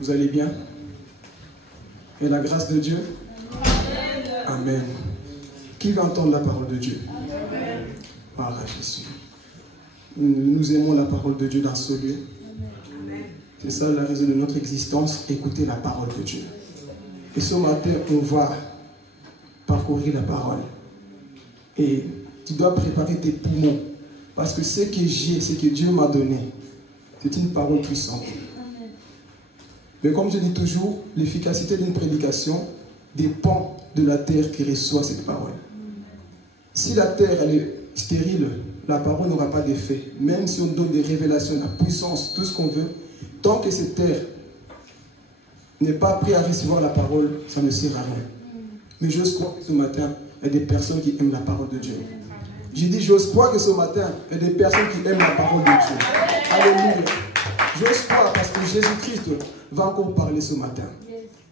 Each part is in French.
Vous allez bien? Et la grâce de Dieu? Amen. Qui va entendre la parole de Dieu? Ah, Jésus. Nous aimons la parole de Dieu dans ce lieu. C'est ça la raison de notre existence, écouter la parole de Dieu. Et ce matin, on va parcourir la parole. Et tu dois préparer tes poumons. Parce que ce que j'ai, ce que Dieu m'a donné, c'est une parole puissante. Mais comme je dis toujours, l'efficacité d'une prédication dépend de la terre qui reçoit cette parole. Si la terre elle est stérile, la parole n'aura pas d'effet. Même si on donne des révélations, la puissance, tout ce qu'on veut, tant que cette terre n'est pas prête à recevoir la parole, ça ne sert à rien. Mais j'ose croire que ce matin, il y a des personnes qui aiment la parole de Dieu. J'ai dit, j'ose croire que ce matin, il y a des personnes qui aiment la parole de Dieu. Alléluia. J'ose croire parce que Jésus-Christ va encore parler ce matin.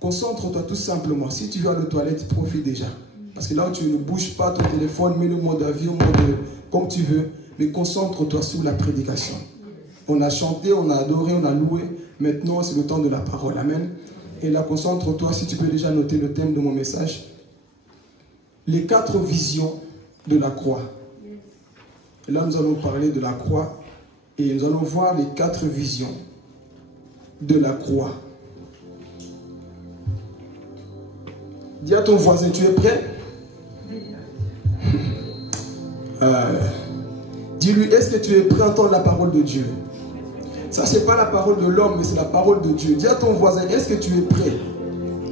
Concentre-toi tout simplement. Si tu vas à la toilette, profite déjà. Parce que là où tu ne bouges pas ton téléphone, mets le mode avion, comme tu veux. Mais concentre-toi sur la prédication. On a chanté, on a adoré, on a loué. Maintenant, c'est le temps de la parole. Amen. Et là, concentre-toi, si tu peux déjà noter le thème de mon message. Les 4 visions de la croix. Et là, nous allons parler de la croix. Et nous allons voir les 4 visions de la croix. Dis à ton voisin, tu es prêt? Dis-lui, est-ce que tu es prêt à entendre la parole de Dieu? Ça, c'est pas la parole de l'homme, mais c'est la parole de Dieu. Dis à ton voisin, est-ce que tu es prêt?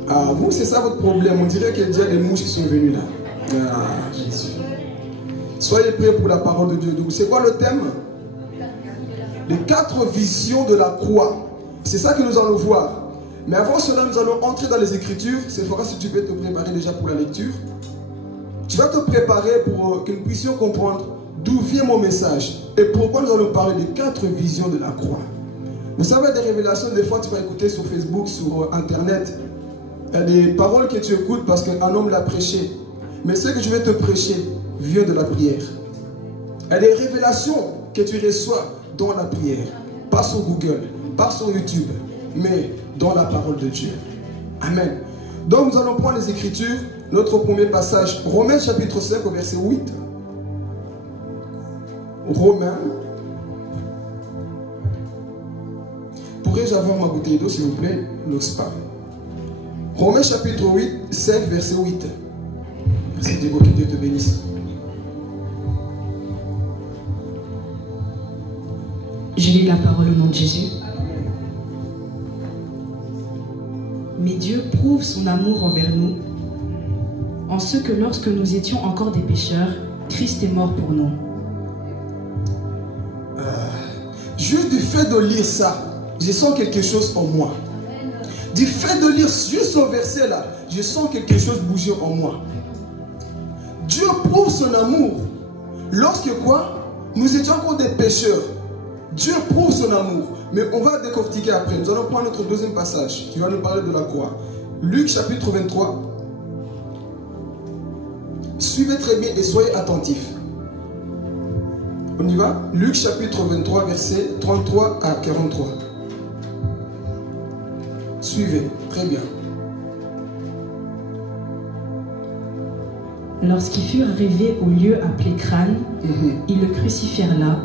Ah, vous, c'est ça votre problème. On dirait qu'il y a déjà des mouches qui sont venues là. Ah, Jésus. Soyez prêts pour la parole de Dieu. C'est quoi le thème? Les 4 visions de la croix. C'est ça que nous allons voir. Mais avant cela, nous allons entrer dans les Écritures. Cette fois, si tu peux te préparer déjà pour la lecture. Tu vas te préparer pour que nous puissions comprendre d'où vient mon message et pourquoi nous allons parler des 4 visions de la croix. Vous savez, des révélations, des fois, tu vas écouter sur Facebook, sur Internet. Il y a des paroles que tu écoutes parce qu'un homme l'a prêché. Mais ce que je vais te prêcher vient de la prière. Il y a des révélations que tu reçois dans la prière. Pas sur Google, pas sur YouTube, mais dans la parole de Dieu. Amen. Donc nous allons prendre les Écritures. Notre premier passage, Romains chapitre 5 au verset 8. Romains. Pourrais-je avoir ma bouteille d'eau s'il vous plaît? N'ose pas. Romains chapitre 8, 5 verset 8. Merci Dieu, que Dieu te bénisse. Je lis la parole au nom de Jésus. Mais Dieu prouve son amour envers nous, en ce que lorsque nous étions encore des pécheurs, Christ est mort pour nous. Juste du fait de lire ça, je sens quelque chose en moi. Du fait de lire juste ce verset là, je sens quelque chose bouger en moi. Dieu prouve son amour. Lorsque quoi? Nous étions encore des pécheurs. Dieu prouve son amour. Mais on va décortiquer après. Nous allons prendre notre deuxième passage qui va nous parler de la croix. Luc chapitre 23. Suivez très bien et soyez attentifs. On y va? Luc chapitre 23, versets 33 à 43. Suivez, très bien. Lorsqu'ils furent arrivés au lieu appelé Crâne, ils le crucifièrent là,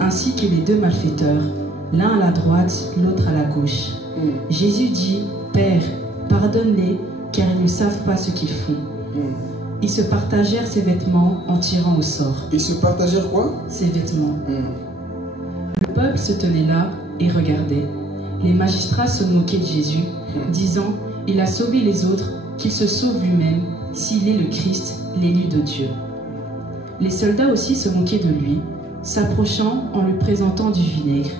ainsi que les 2 malfaiteurs, l'un à la droite, l'autre à la gauche. Jésus dit, Père, pardonne-les, car ils ne savent pas ce qu'ils font. Ils se partagèrent ses vêtements en tirant au sort. Ils se partagèrent quoi? Ses vêtements. Le peuple se tenait là et regardait. Les magistrats se moquaient de Jésus, disant, il a sauvé les autres, qu'il se sauve lui-même, s'il est le Christ, l'élu de Dieu. Les soldats aussi se moquaient de lui, s'approchant en lui présentant du vinaigre.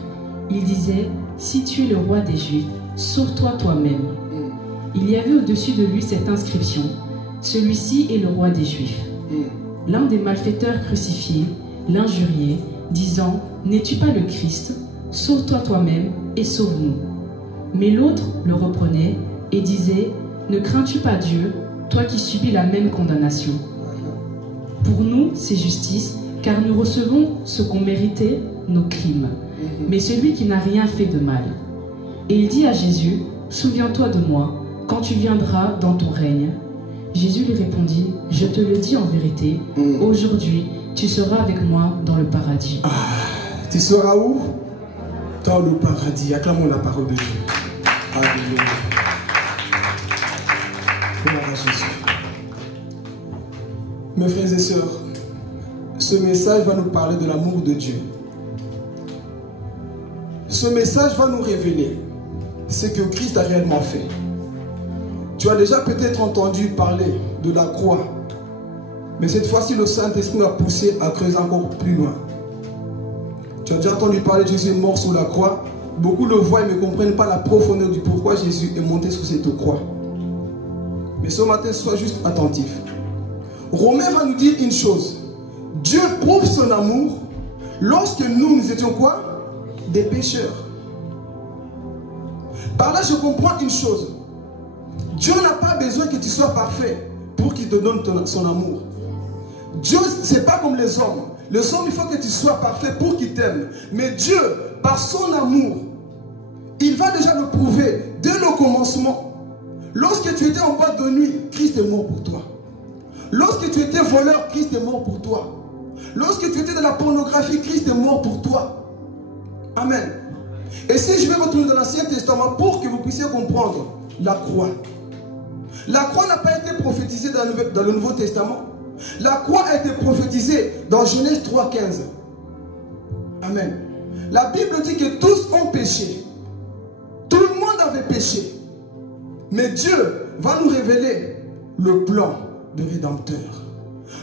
Ils disaient, si tu es le roi des Juifs, sauve-toi toi-même. Il y avait au-dessus de lui cette inscription, celui-ci est le roi des Juifs. L'un des malfaiteurs crucifiés l'injuriait, disant, n'es-tu pas le Christ? Sauve-toi toi-même et sauve-nous. Mais l'autre le reprenait et disait, ne crains-tu pas Dieu, toi qui subis la même condamnation? Pour nous, c'est justice, car nous recevons ce qu'ont mérité nos crimes. Mais celui qui n'a rien fait de mal. Et il dit à Jésus, souviens-toi de moi quand tu viendras dans ton règne. Jésus lui répondit, je te le dis en vérité, aujourd'hui tu seras avec moi dans le paradis. Tu seras où? Dans le paradis. Acclamons la parole de Dieu. Alléluia. Gloire à Jésus. Mes frères et sœurs, ce message va nous parler de l'amour de Dieu. Ce message va nous révéler ce que Christ a réellement fait. Tu as déjà peut-être entendu parler de la croix, mais cette fois-ci le Saint-Esprit m'a poussé à creuser encore plus loin. Tu as déjà entendu parler de Jésus mort sur la croix. Beaucoup le voient et ne comprennent pas la profondeur du pourquoi Jésus est monté sur cette croix. Mais ce matin, sois juste attentif. Romain va nous dire une chose. Dieu prouve son amour lorsque nous étions quoi? Des pécheurs. Par là, je comprends une chose. Dieu n'a pas besoin que tu sois parfait pour qu'il te donne son amour. Dieu, ce n'est pas comme les hommes. Les hommes, il faut que tu sois parfait pour qu'ils t'aiment. Mais Dieu, par son amour, il va déjà le prouver dès le commencement. Lorsque tu étais en boîte de nuit, Christ est mort pour toi. Lorsque tu étais voleur, Christ est mort pour toi. Lorsque tu étais dans la pornographie, Christ est mort pour toi. Amen. Et si je vais retourner dans l'Ancien Testament pour que vous puissiez comprendre la croix. La croix n'a pas été prophétisée dans le Nouveau Testament. La croix a été prophétisée dans Genèse 3,15. Amen. La Bible dit que tous ont péché. Tout le monde avait péché. Mais Dieu va nous révéler le plan de Rédempteur.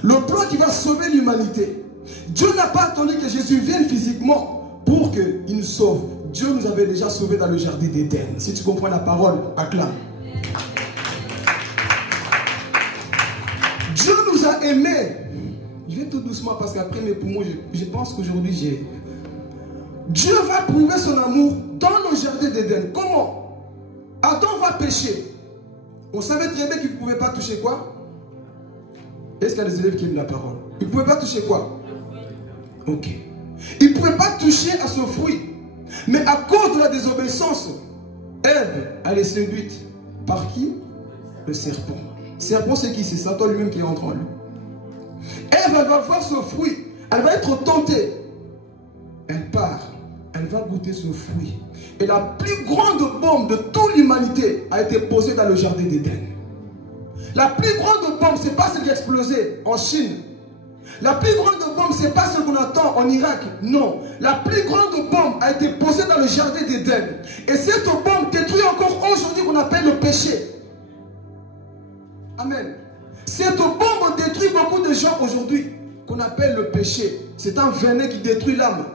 Le plan qui va sauver l'humanité. Dieu n'a pas attendu que Jésus vienne physiquement pour qu'il nous sauve. Dieu nous avait déjà sauvés dans le jardin d'Éden. Si tu comprends la parole, acclame. Dieu nous a aimés. Je vais tout doucement parce qu'après mes poumons, je pense qu'aujourd'hui j'ai... Dieu va prouver son amour dans le jardin d'Éden. Comment? Adam va pécher. On savait très bien qu'il ne pouvait pas toucher quoi? Est-ce qu'il y a des élèves qui aiment la parole? Il ne pouvait pas toucher quoi? Ok. Il ne pouvait pas toucher à ce fruit. Mais à cause de la désobéissance, Ève, elle est séduite. Par qui? Le serpent. Le serpent, c'est qui? C'est Satan lui-même qui entre en lui. Ève, elle va voir ce fruit. Elle va être tentée. Elle part. Elle va goûter ce fruit. Et la plus grande bombe de toute l'humanité a été posée dans le jardin d'Éden. La plus grande bombe, ce n'est pas celle qui a explosé en Chine. La plus grande bombe, ce n'est pas celle qu'on attend en Irak. Non. La plus grande bombe a été posée dans le jardin d'Éden. Et cette bombe détruit encore aujourd'hui qu'on appelle le péché. Amen. Cette bombe détruit beaucoup de gens aujourd'hui qu'on appelle le péché. C'est un venin qui détruit l'âme.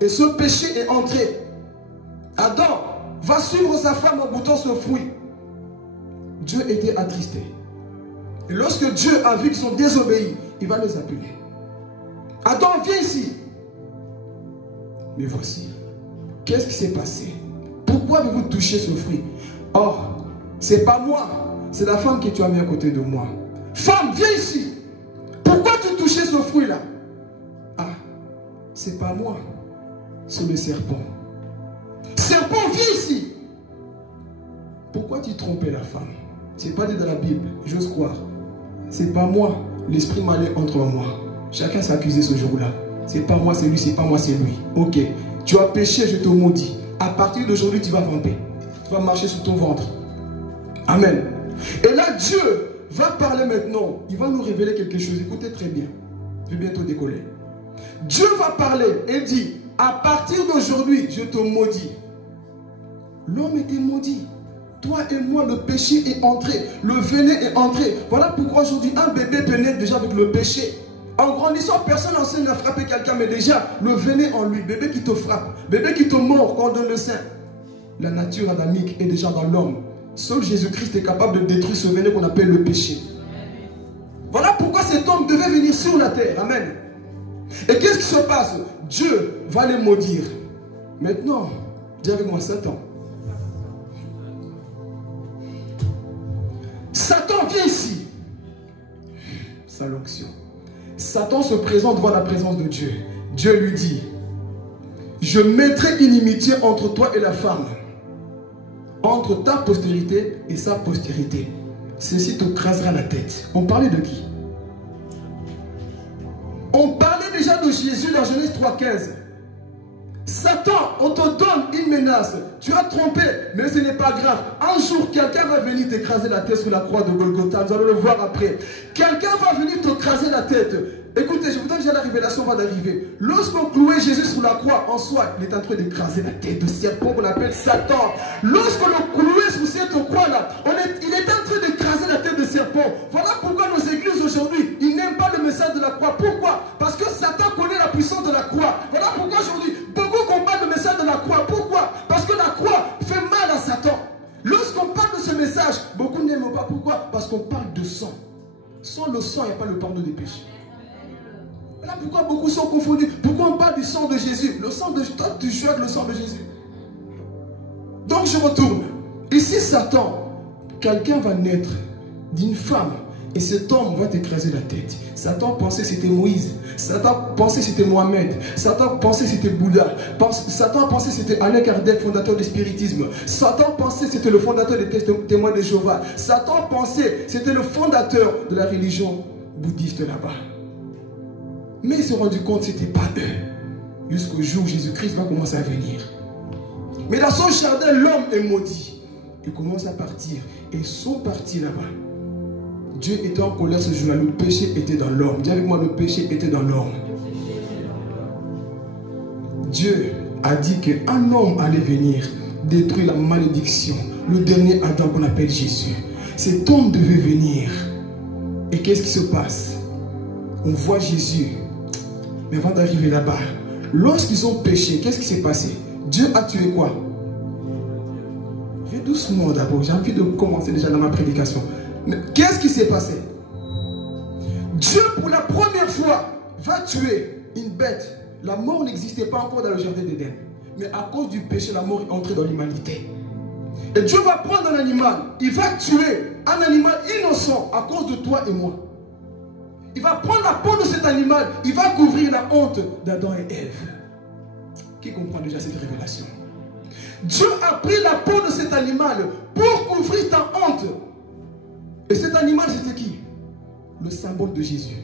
Et ce péché est entré. Adam va suivre sa femme en goûtant ce fruit. Dieu était attristé. Et lorsque Dieu a vu qu'ils sont désobéis, il va les appeler. Adam, viens ici. Mais voici. Qu'est-ce qui s'est passé? Pourquoi avez-vous touché ce fruit? Or, c'est pas moi. C'est la femme que tu as mis à côté de moi. Femme, viens ici. Pourquoi tu touchais ce fruit-là? Ah, c'est pas moi. C'est le serpent. Serpent, viens ici. Pourquoi tu trompais la femme? C'est pas dit dans la Bible, j'ose croire. C'est pas moi. L'esprit malin entre en moi. Chacun s'est accusé ce jour-là. C'est pas moi, c'est lui, c'est pas moi, c'est lui. Ok. Tu as péché, je te maudis. À partir d'aujourd'hui, tu vas ramper. Tu vas marcher sur ton ventre. Amen. Et là, Dieu va parler maintenant. Il va nous révéler quelque chose. Écoutez très bien. Je vais bientôt décoller. Dieu va parler et dit, à partir d'aujourd'hui, je te maudis. L'homme était maudit. Toi et moi, le péché est entré. Le venin est entré. Voilà pourquoi aujourd'hui, un bébé peut naître déjà avec le péché. En grandissant, personne n'enseigne à frapper quelqu'un, mais déjà, le venin en lui, bébé qui te frappe, bébé qui te mord quand on donne le sein. La nature adamique est déjà dans l'homme. Seul Jésus-Christ est capable de détruire ce venin qu'on appelle le péché. Voilà pourquoi cet homme devait venir sur la terre. Amen. Et qu'est-ce qui se passe? Dieu va les maudire. Maintenant, dis avec moi, Satan. Satan, viens ici. Sa l'onction. Satan se présente devant la présence de Dieu. Dieu lui dit, je mettrai inimitié entre toi et la femme, entre entre ta postérité et sa postérité. Ceci te crasera la tête. On parlait de qui? On parlait déjà de Jésus dans Genèse 3,15. Satan, on te donne une menace. Tu as trompé, mais ce n'est pas grave. Un jour, quelqu'un va venir t'écraser la tête sur la croix de Golgotha. Nous allons le voir après. Quelqu'un va venir t'écraser la tête. Écoutez, je vous donne déjà la révélation va d'arriver. Lorsqu'on clouait Jésus sur la croix, en soi, il est en train d'écraser la tête de serpent qu'on appelle Satan. Lorsqu'on le clouait sur cette croix-là, il est en train d'écraser la tête de serpent. Voilà pourquoi nos églises aujourd'hui, ils n'aiment pas le message de la croix. Pourquoi? Parce que Satan connaît la puissance de la croix. Voilà pourquoi aujourd'hui, beaucoup combattent le message de la croix. Pourquoi? Parce que la croix fait mal à Satan. Lorsqu'on parle de ce message, beaucoup n'aiment pas. Pourquoi? Parce qu'on parle de sang. Sans le sang, il n'y a pas le pardon des péchés. Voilà pourquoi beaucoup sont confondus. Pourquoi on parle du sang de Jésus? Le sang de toi, tu choisis le sang de Jésus. Donc je retourne. Ici, Satan, quelqu'un va naître d'une femme. Et cet homme va t'écraser la tête. Satan pensait que c'était Moïse. Satan pensait que c'était Mohamed. Satan pensait que c'était Bouddha. Satan pensait que c'était Alain Kardec, fondateur du spiritisme. Satan pensait que c'était le fondateur des témoins de Jéhovah. Satan pensait que c'était le fondateur de la religion bouddhiste là-bas. Mais ils se sont rendus compte que ce n'était pas eux. Jusqu'au jour où Jésus-Christ va commencer à venir. Mais dans son jardin, l'homme est maudit. Il commence à partir. Et ils sont partis là-bas. Dieu était en colère ce jour-là. Le péché était dans l'homme. Dis avec moi, le péché était dans l'homme. Dieu a dit qu'un homme allait venir détruire la malédiction. Le dernier Adam qu'on appelle Jésus. Cet homme devait venir. Et qu'est-ce qui se passe? On voit Jésus. Mais avant d'arriver là-bas, lorsqu'ils ont péché, qu'est-ce qui s'est passé? Dieu a tué quoi? Fais doucement d'abord. J'ai envie de commencer déjà dans ma prédication. Mais qu'est-ce qui s'est passé? Dieu, pour la première fois, va tuer une bête. La mort n'existait pas encore dans le jardin d'Éden. Mais à cause du péché, la mort est entrée dans l'humanité. Et Dieu va prendre un animal. Il va tuer un animal innocent à cause de toi et moi. Il va prendre la peau de cet animal. Il va couvrir la honte d'Adam et Ève. Qui comprend déjà cette révélation? Dieu a pris la peau de cet animal pour couvrir ta honte. Et cet animal, c'était qui? Le symbole de Jésus.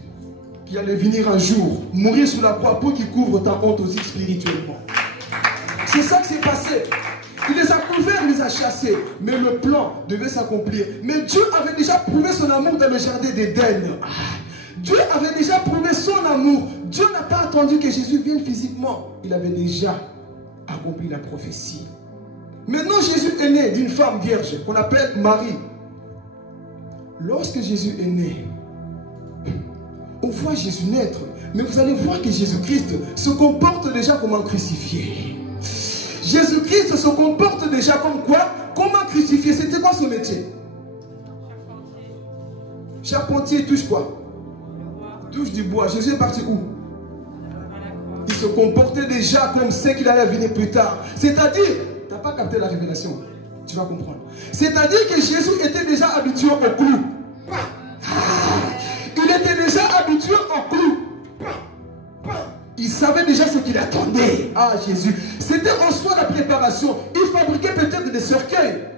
Qui allait venir un jour, mourir sous la croix pour qu'il couvre ta honte aussi spirituellement. C'est ça qui s'est passé. Il les a couverts, il les a chassés. Mais le plan devait s'accomplir. Mais Dieu avait déjà prouvé son amour dans le jardin d'Éden. Dieu avait déjà prouvé son amour. Dieu n'a pas attendu que Jésus vienne physiquement. Il avait déjà accompli la prophétie. Maintenant, Jésus est né d'une femme vierge qu'on appelle Marie. Lorsque Jésus est né, on voit Jésus naître. Mais vous allez voir que Jésus-Christ se comporte déjà comme un crucifié. Jésus-Christ se comporte déjà comme quoi? Comme un crucifié. C'était quoi son métier? Charpentier touche quoi? Touche du bois. Jésus est parti où? Il se comportait déjà comme ce qu'il allait venir plus tard. C'est-à-dire, tu n'as pas capté la révélation. Tu vas comprendre. C'est-à-dire que Jésus était déjà habitué au clou. Il était déjà habitué au clou. Il savait déjà ce qu'il attendait. Ah, Jésus. C'était en soi la préparation. Il fabriquait peut-être des cercueils.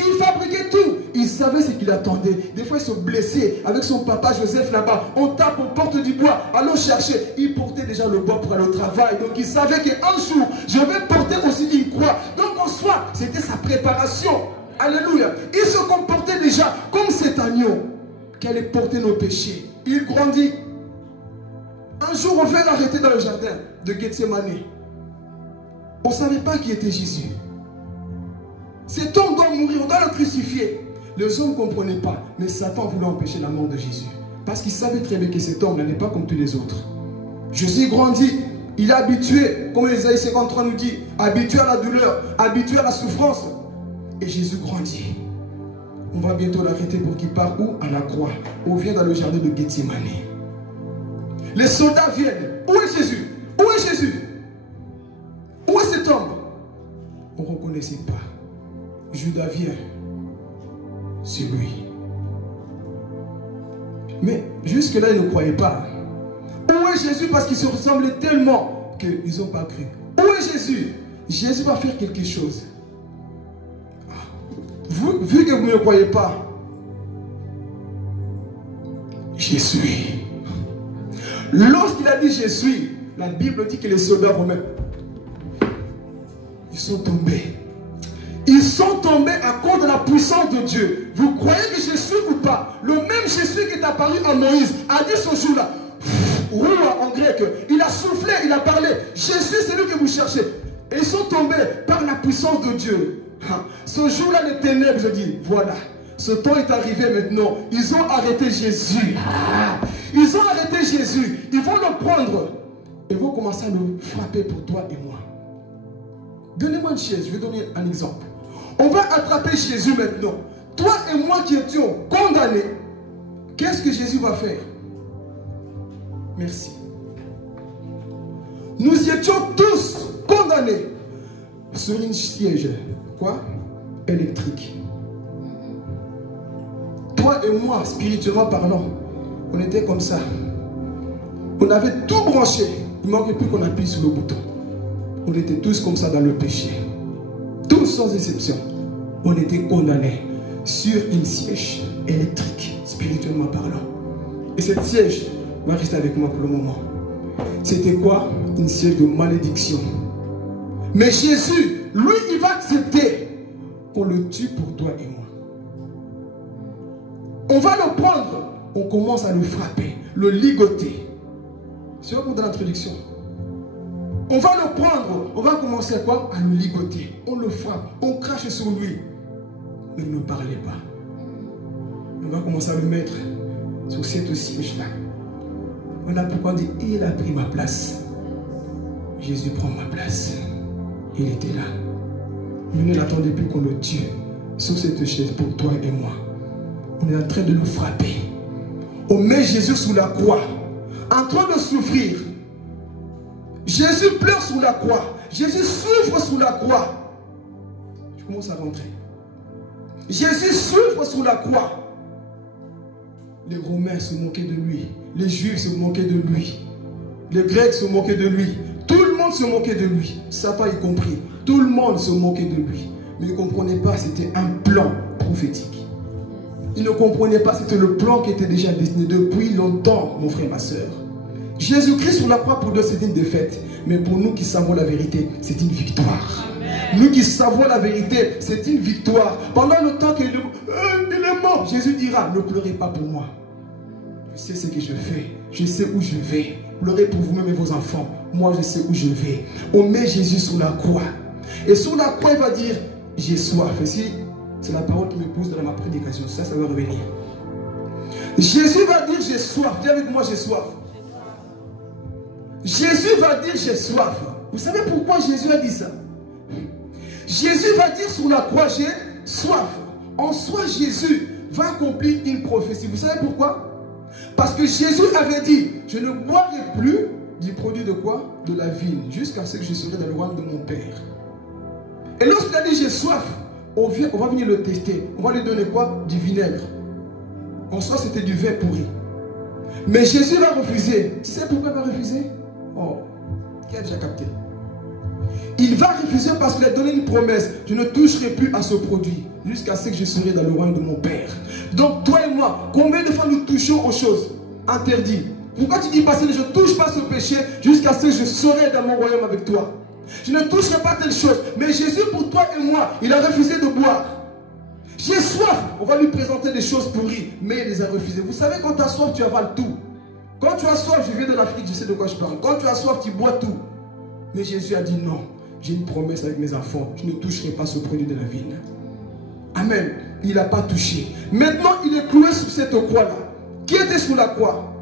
Il fabriquait tout. Il savait ce qu'il attendait. Des fois, il se blessait avec son papa Joseph là-bas. On tape, on porte du bois. Allons chercher. Il portait déjà le bois pour aller au travail. Donc, il savait qu'un jour, je vais porter aussi une croix. Donc, en soi, c'était sa préparation. Alléluia. Il se comportait déjà comme cet agneau qui allait porter nos péchés. Il grandit. Un jour, on veut l'arrêter dans le jardin de Gethsémani. On ne savait pas qui était Jésus. Cet homme doit mourir, on doit le crucifier. Les hommes ne comprenaient pas, mais Satan voulait empêcher la mort de Jésus. Parce qu'il savait très bien que cet homme n'est pas comme tous les autres. Jésus grandit, il est habitué, comme Ésaïe 53 nous dit, habitué à la douleur, habitué à la souffrance. Et Jésus grandit. On va bientôt l'arrêter pour qu'il parte où? À la croix. On vient dans le jardin de Gethsémani. Les soldats viennent. Où est Jésus? Où est Jésus? Où est cet homme? On ne reconnaissait pas. Judas vient. C'est lui. Mais jusque-là, ils ne croyaient pas. Où est Jésus? Parce qu'il se ressemblait tellement qu'ils n'ont pas cru. Où est Jésus? Jésus va faire quelque chose. vu que vous ne me croyez pas, je suis. Lorsqu'il a dit je suis, la Bible dit que les soldats romains, ils sont tombés. Ils sont tombés à cause de la puissance de Dieu. Vous croyez que je suis ou pas? Le même Jésus qui est apparu à Moïse a dit ce jour-là, Roua en grec, il a soufflé, il a parlé. Jésus, c'est lui que vous cherchez. Et ils sont tombés par la puissance de Dieu. Ce jour-là, les ténèbres, je dis, voilà, ce temps est arrivé maintenant. Ils ont arrêté Jésus. Ils ont arrêté Jésus. Ils vont le prendre. Ils vont commencer à le frapper pour toi et moi. Donnez-moi une chaise, je vais donner un exemple. On va attraper Jésus maintenant. Toi et moi qui étions condamnés, qu'est-ce que Jésus va faire? Merci. Nous étions tous condamnés sur une siège, quoi? Électrique. Toi et moi, spirituellement parlant, on était comme ça. On avait tout branché. Il ne manquait plus qu'on appuie sur le bouton. On était tous comme ça dans le péché. Tous sans exception. On était condamnés sur une siège électrique, spirituellement parlant. Et cette siège va rester avec moi pour le moment. C'était quoi? Une siège de malédiction. Mais Jésus, lui, il va accepter qu'on le tue pour toi et moi. On va le prendre, on commence à le frapper, le ligoter. C'est comme dans l'introduction. On va le prendre, on va commencer à quoi? À le ligoter. On le frappe, on crache sur lui. Mais il ne parlait pas. On va commencer à le mettre sur cette siège-là. Voilà pourquoi on dit, il a pris ma place. Jésus prend ma place. Il était là. Il n'attendait plus qu'on le tue sur cette chaise pour toi et moi. On est en train de le frapper. On met Jésus sous la croix, en train de souffrir. Jésus pleure sous la croix. Jésus souffre sous la croix. Je commence à rentrer. Jésus souffre sous la croix. Les Romains se moquaient de lui. Les Juifs se moquaient de lui. Les Grecs se moquaient de lui. Tout le monde se moquait de lui. Satan y compris. Tout le monde se moquait de lui. Mais il ne comprenait pas, c'était un plan prophétique. Il ne comprenait pas, c'était le plan qui était déjà destiné depuis longtemps, mon frère, ma soeur. Jésus-Christ sur la croix pour nous, c'est une défaite. Mais pour nous qui savons la vérité, c'est une victoire. Amen. Nous qui savons la vérité, c'est une victoire. Pendant le temps qu'il est mort, Jésus dira, ne pleurez pas pour moi. Je sais ce que je fais. Je sais où je vais. Pleurez pour vous-même et vos enfants. Moi, je sais où je vais. On met Jésus sur la croix. Et sur la croix, il va dire, j'ai soif. Ici, c'est la parole qui me pousse dans ma prédication. Ça va revenir. Jésus va dire, j'ai soif. Dis avec moi, j'ai soif. Jésus va dire, j'ai soif. Vous savez pourquoi Jésus a dit ça? Jésus va dire sur la croix, j'ai soif. En soi, Jésus va accomplir une prophétie. Vous savez pourquoi? Parce que Jésus avait dit, je ne boirai plus du produit de quoi? De la vigne, jusqu'à ce que je serai dans le royaume de mon Père. Et lorsqu'il a dit, j'ai soif, on va venir le tester. On va lui donner quoi? Du vinaigre. En soi, c'était du vin pourri. Mais Jésus va refuser. Tu sais pourquoi il va refuser? Oh, qui a déjà capté? Il va refuser parce qu'il a donné une promesse. Je ne toucherai plus à ce produit jusqu'à ce que je serai dans le royaume de mon Père. Donc toi et moi, combien de fois nous touchons aux choses interdites? Pourquoi tu dis passer, je ne touche pas ce péché jusqu'à ce que je serai dans mon royaume avec toi? Je ne toucherai pas telle chose. Mais Jésus, pour toi et moi, il a refusé de boire. J'ai soif. On va lui présenter des choses pourries, mais il les a refusées. Vous savez, quand tu as soif, tu avales tout. Quand tu as soif, je viens de l'Afrique, je sais de quoi je parle. Quand tu as soif, tu bois tout. Mais Jésus a dit non. J'ai une promesse avec mes enfants. Je ne toucherai pas ce produit de la vigne. Amen. Il n'a pas touché. Maintenant, il est cloué sur cette croix-là. Qui était sous la croix?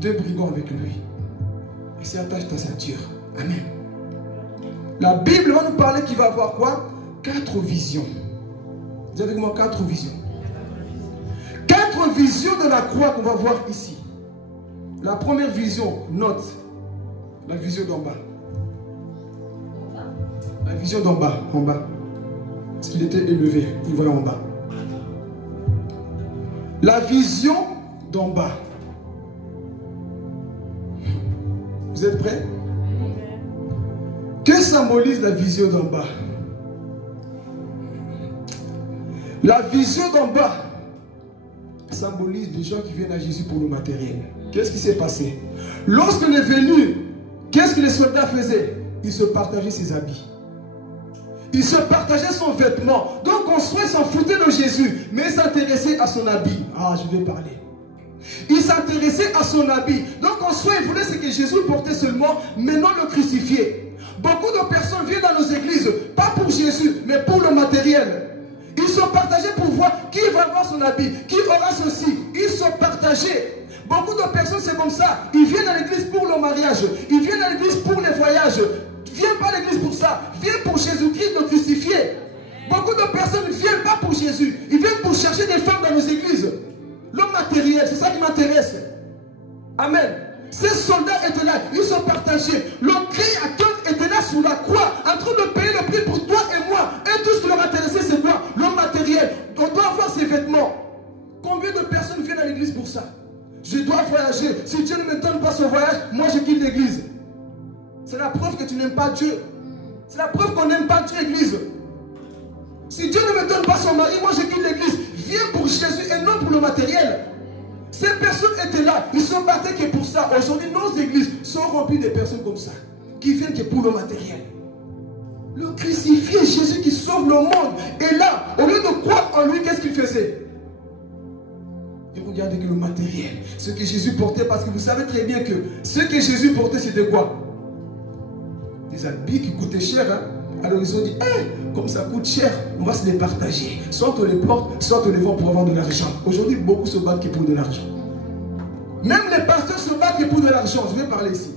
2 brigands avec lui. Et c'est attache ta ceinture. Amen. La Bible va nous parler qu'il va avoir quoi? 4 visions. Dis avec moi 4 visions. 4 visions de la croix qu'on va voir ici. La première vision, note. La vision d'en bas. La vision d'en bas, en bas. Parce qu'il était élevé, il voyait en bas. La vision d'en bas. Vous êtes prêts? Que symbolise la vision d'en bas? La vision d'en bas symbolise des gens qui viennent à Jésus pour le matériel. Qu'est-ce qui s'est passé? Lorsqu'il est venu, qu'est-ce que les soldats faisaient? Ils se partageaient ses habits. Ils se partageaient son vêtement. Donc en soi, ils s'en foutaient de Jésus, mais ils s'intéressaient à son habit. Ah, je vais parler. Ils s'intéressaient à son habit. Donc en soi, ils voulaient ce que Jésus portait seulement, mais non le crucifié. Beaucoup de personnes viennent dans nos églises, pas pour Jésus, mais pour le matériel. Ils sont partagés pour voir qui va avoir son habit, qui aura ceci. Ils sont partagés. Beaucoup de personnes, c'est comme ça. Ils viennent à l'église pour le mariage. Ils viennent à l'église pour les voyages. Viens pas à l'église pour ça. Viens pour Jésus-Christ le crucifié. Beaucoup de personnes ne viennent pas pour Jésus. Ils viennent pour chercher des femmes dans nos églises. Le matériel, c'est ça qui m'intéresse. Amen. Ces soldats étaient là, ils sont partagés. Le Créateur était là sous la croix, en train de payer le prix pour toi et moi. Et tout ce qui leur intéressait, c'est quoi? Le matériel. On doit avoir ses vêtements. Combien de personnes viennent à l'église pour ça? Je dois voyager. Si Dieu ne me donne pas ce voyage, moi je quitte l'église. C'est la preuve que tu n'aimes pas Dieu. C'est la preuve qu'on n'aime pas Dieu, l'église. Si Dieu ne me donne pas son mari, moi je quitte l'église. Viens pour Jésus et non pour le matériel. Ces personnes étaient là, ils se battaient que pour ça. Aujourd'hui, nos églises sont remplies de personnes comme ça, qui viennent que pour le matériel. Le crucifié, Jésus qui sauve le monde. Et là, au lieu de croire en lui, qu'est-ce qu'il faisait? Il regardait que le matériel, ce que Jésus portait, parce que vous savez très bien que ce que Jésus portait, c'était quoi? Des habits qui coûtaient cher. Hein? Alors ils ont dit, hey, comme ça coûte cher, on va se les partager. Soit on les porte, soit on les vend pour avoir de l'argent. Aujourd'hui, beaucoup se battent pour de l'argent. Même les pasteurs se battent pour de l'argent. Je vais parler ici.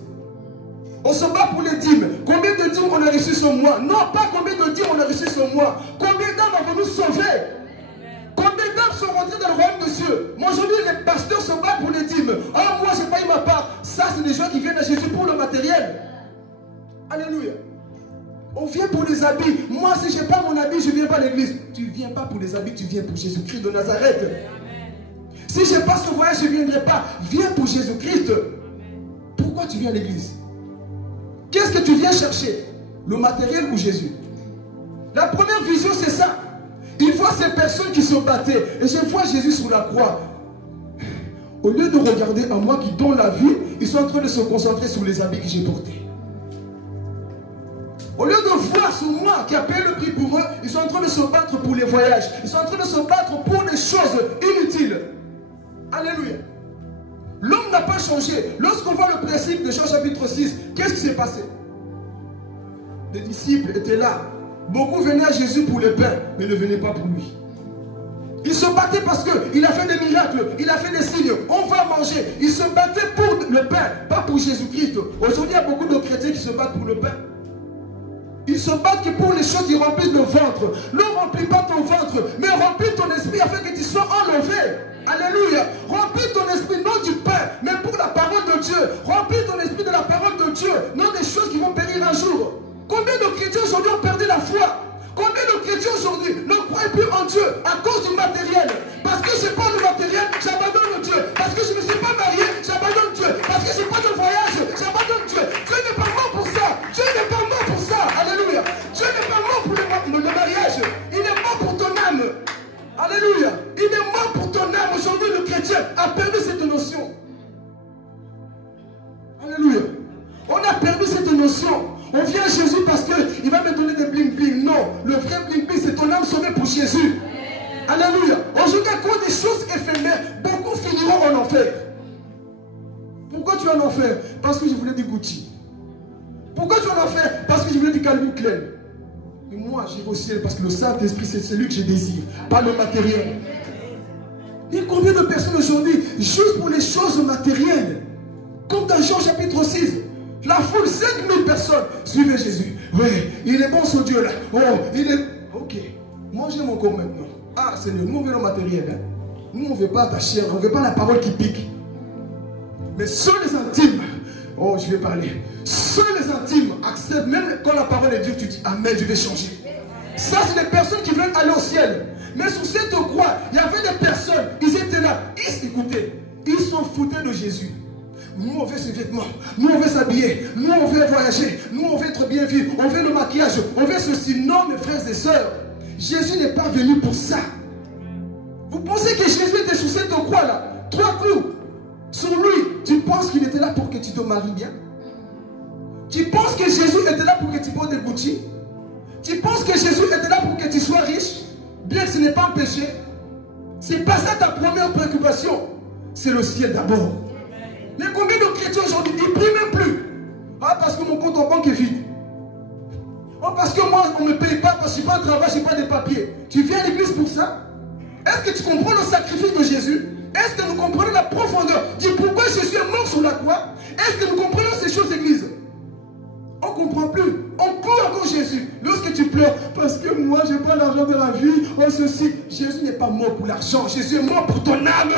On se bat pour les dîmes. Combien de dîmes on a reçu ce mois? Non, pas combien de dîmes on a reçu ce mois. Combien d'âmes avons-nous sauvés? Combien d'âmes sont rentrées dans le royaume de Dieu? Moi, aujourd'hui, les pasteurs se battent pour les dîmes. Ah, moi, j'ai pas eu ma part. Ça, c'est des gens qui viennent à Jésus pour le matériel. Alléluia. On vient pour les habits. Moi, si je n'ai pas mon habit, je ne viens pas à l'église. Tu ne viens pas pour les habits, tu viens pour Jésus-Christ de Nazareth. Amen. Si je n'ai pas ce voyage, je ne viendrai pas. Viens pour Jésus-Christ. Pourquoi tu viens à l'église? Qu'est-ce que tu viens chercher? Le matériel ou Jésus? La première vision, c'est ça. Il voit ces personnes qui se battaient. Et je vois Jésus sur la croix. Au lieu de regarder à moi qui donne la vie, ils sont en train de se concentrer sur les habits que j'ai portés. Au lieu de voir sur moi qui a payé le prix pour eux, ils sont en train de se battre pour les voyages. Ils sont en train de se battre pour des choses inutiles. Alléluia. L'homme n'a pas changé. Lorsqu'on voit le principe de Jean chapitre 6, qu'est-ce qui s'est passé? Les disciples étaient là. Beaucoup venaient à Jésus pour le pain, mais ne venaient pas pour lui. Ils se battaient parce qu'il a fait des miracles, il a fait des signes. On va manger. Ils se battaient pour le pain, pas pour Jésus-Christ. Aujourd'hui, il y a beaucoup de chrétiens qui se battent pour le pain. Ils se battent que pour les choses qui remplissent le ventre. Ne remplis pas ton ventre, mais remplis ton esprit afin que tu sois enlevé. Alléluia. Remplis ton esprit non du pain, mais pour la parole de Dieu. Remplis ton esprit de la parole de Dieu, non des choses qui vont périr un jour. Combien de chrétiens aujourd'hui ont perdu la foi? Combien de chrétiens aujourd'hui ne croient plus en Dieu à cause du matériel? Parce que je n'ai pas le matériel, j'abandonne Dieu. Parce que je ne suis pas marié, j'abandonne Dieu. Parce que je n'ai pas de voyage, j'abandonne Dieu. Dieu n'est pas mort pour ça. Dieu n'est pas mort pour ça. Alléluia. Dieu n'est pas mort pour le mariage. Il est mort pour ton âme. Alléluia. Il est mort pour ton âme. Aujourd'hui, le chrétien a perdu cette notion. Alléluia. On a perdu cette notion. On vient à Jésus parce qu'il va me donner des bling-bling. Non, le vrai bling-bling, c'est ton âme sauvée pour Jésus. Alléluia. Aujourd'hui, à cause des choses éphémères, beaucoup finiront en enfer. Pourquoi tu es en enfer? Parce que je voulais du Gucci. Pourquoi tu es en enfer? Parce que je voulais du Calvin Klein. Mais moi, j'irai au ciel parce que le Saint-Esprit, c'est celui que je désire, pas le matériel. Il y a combien de personnes aujourd'hui, juste pour les choses matérielles? Comme dans Jean chapitre 6. La foule, 5000 personnes suivaient Jésus. Oui, il est bon ce Dieu-là. Oh, il est... Ok, moi j'aime encore maintenant. Ah Seigneur, nous on veut le matériel. Hein? Nous on ne veut pas ta chair, on ne veut pas la parole qui pique. Mais seuls les intimes, oh je vais parler. Seuls les intimes acceptent, même quand la parole est dure, tu dis Amen, je vais changer. Ça c'est des personnes qui veulent aller au ciel. Mais sous cette croix, il y avait des personnes, ils étaient là, ils écoutaient. Ils s'en foutaient de Jésus. Nous on veut ses vêtements, nous on veut s'habiller, nous on veut voyager, nous on veut être bien vu, on veut le maquillage, on veut ceci. Non mes frères et sœurs, Jésus n'est pas venu pour ça. pensais que Jésus était sur cette croix là, 3 clous sur lui. Tu penses qu'il était là pour que tu te maries bien? Tu penses que Jésus était là pour que tu portes des Gucci? Tu penses que Jésus était là pour que tu sois riche? Bien que ce n'est pas un péché. C'est pas ça ta première préoccupation. C'est le ciel d'abord. Mais combien de chrétiens aujourd'hui, ils ne prient même plus? Ah, parce que mon compte en banque est vide. Oh, parce que moi, on ne me paye pas, parce que je n'ai pas de travail, je n'ai pas de papiers. Tu viens à l'église pour ça? Est-ce que tu comprends le sacrifice de Jésus? Est-ce que nous comprenons la profondeur? Dis pourquoi Jésus est mort sur la croix? Est-ce que nous comprenons ces choses, église? On ne comprend plus. On pleure encore Jésus. Lorsque tu pleures, parce que moi, je n'ai pas l'argent de la vie, oh ceci. Jésus n'est pas mort pour l'argent. Jésus est mort pour ton âme.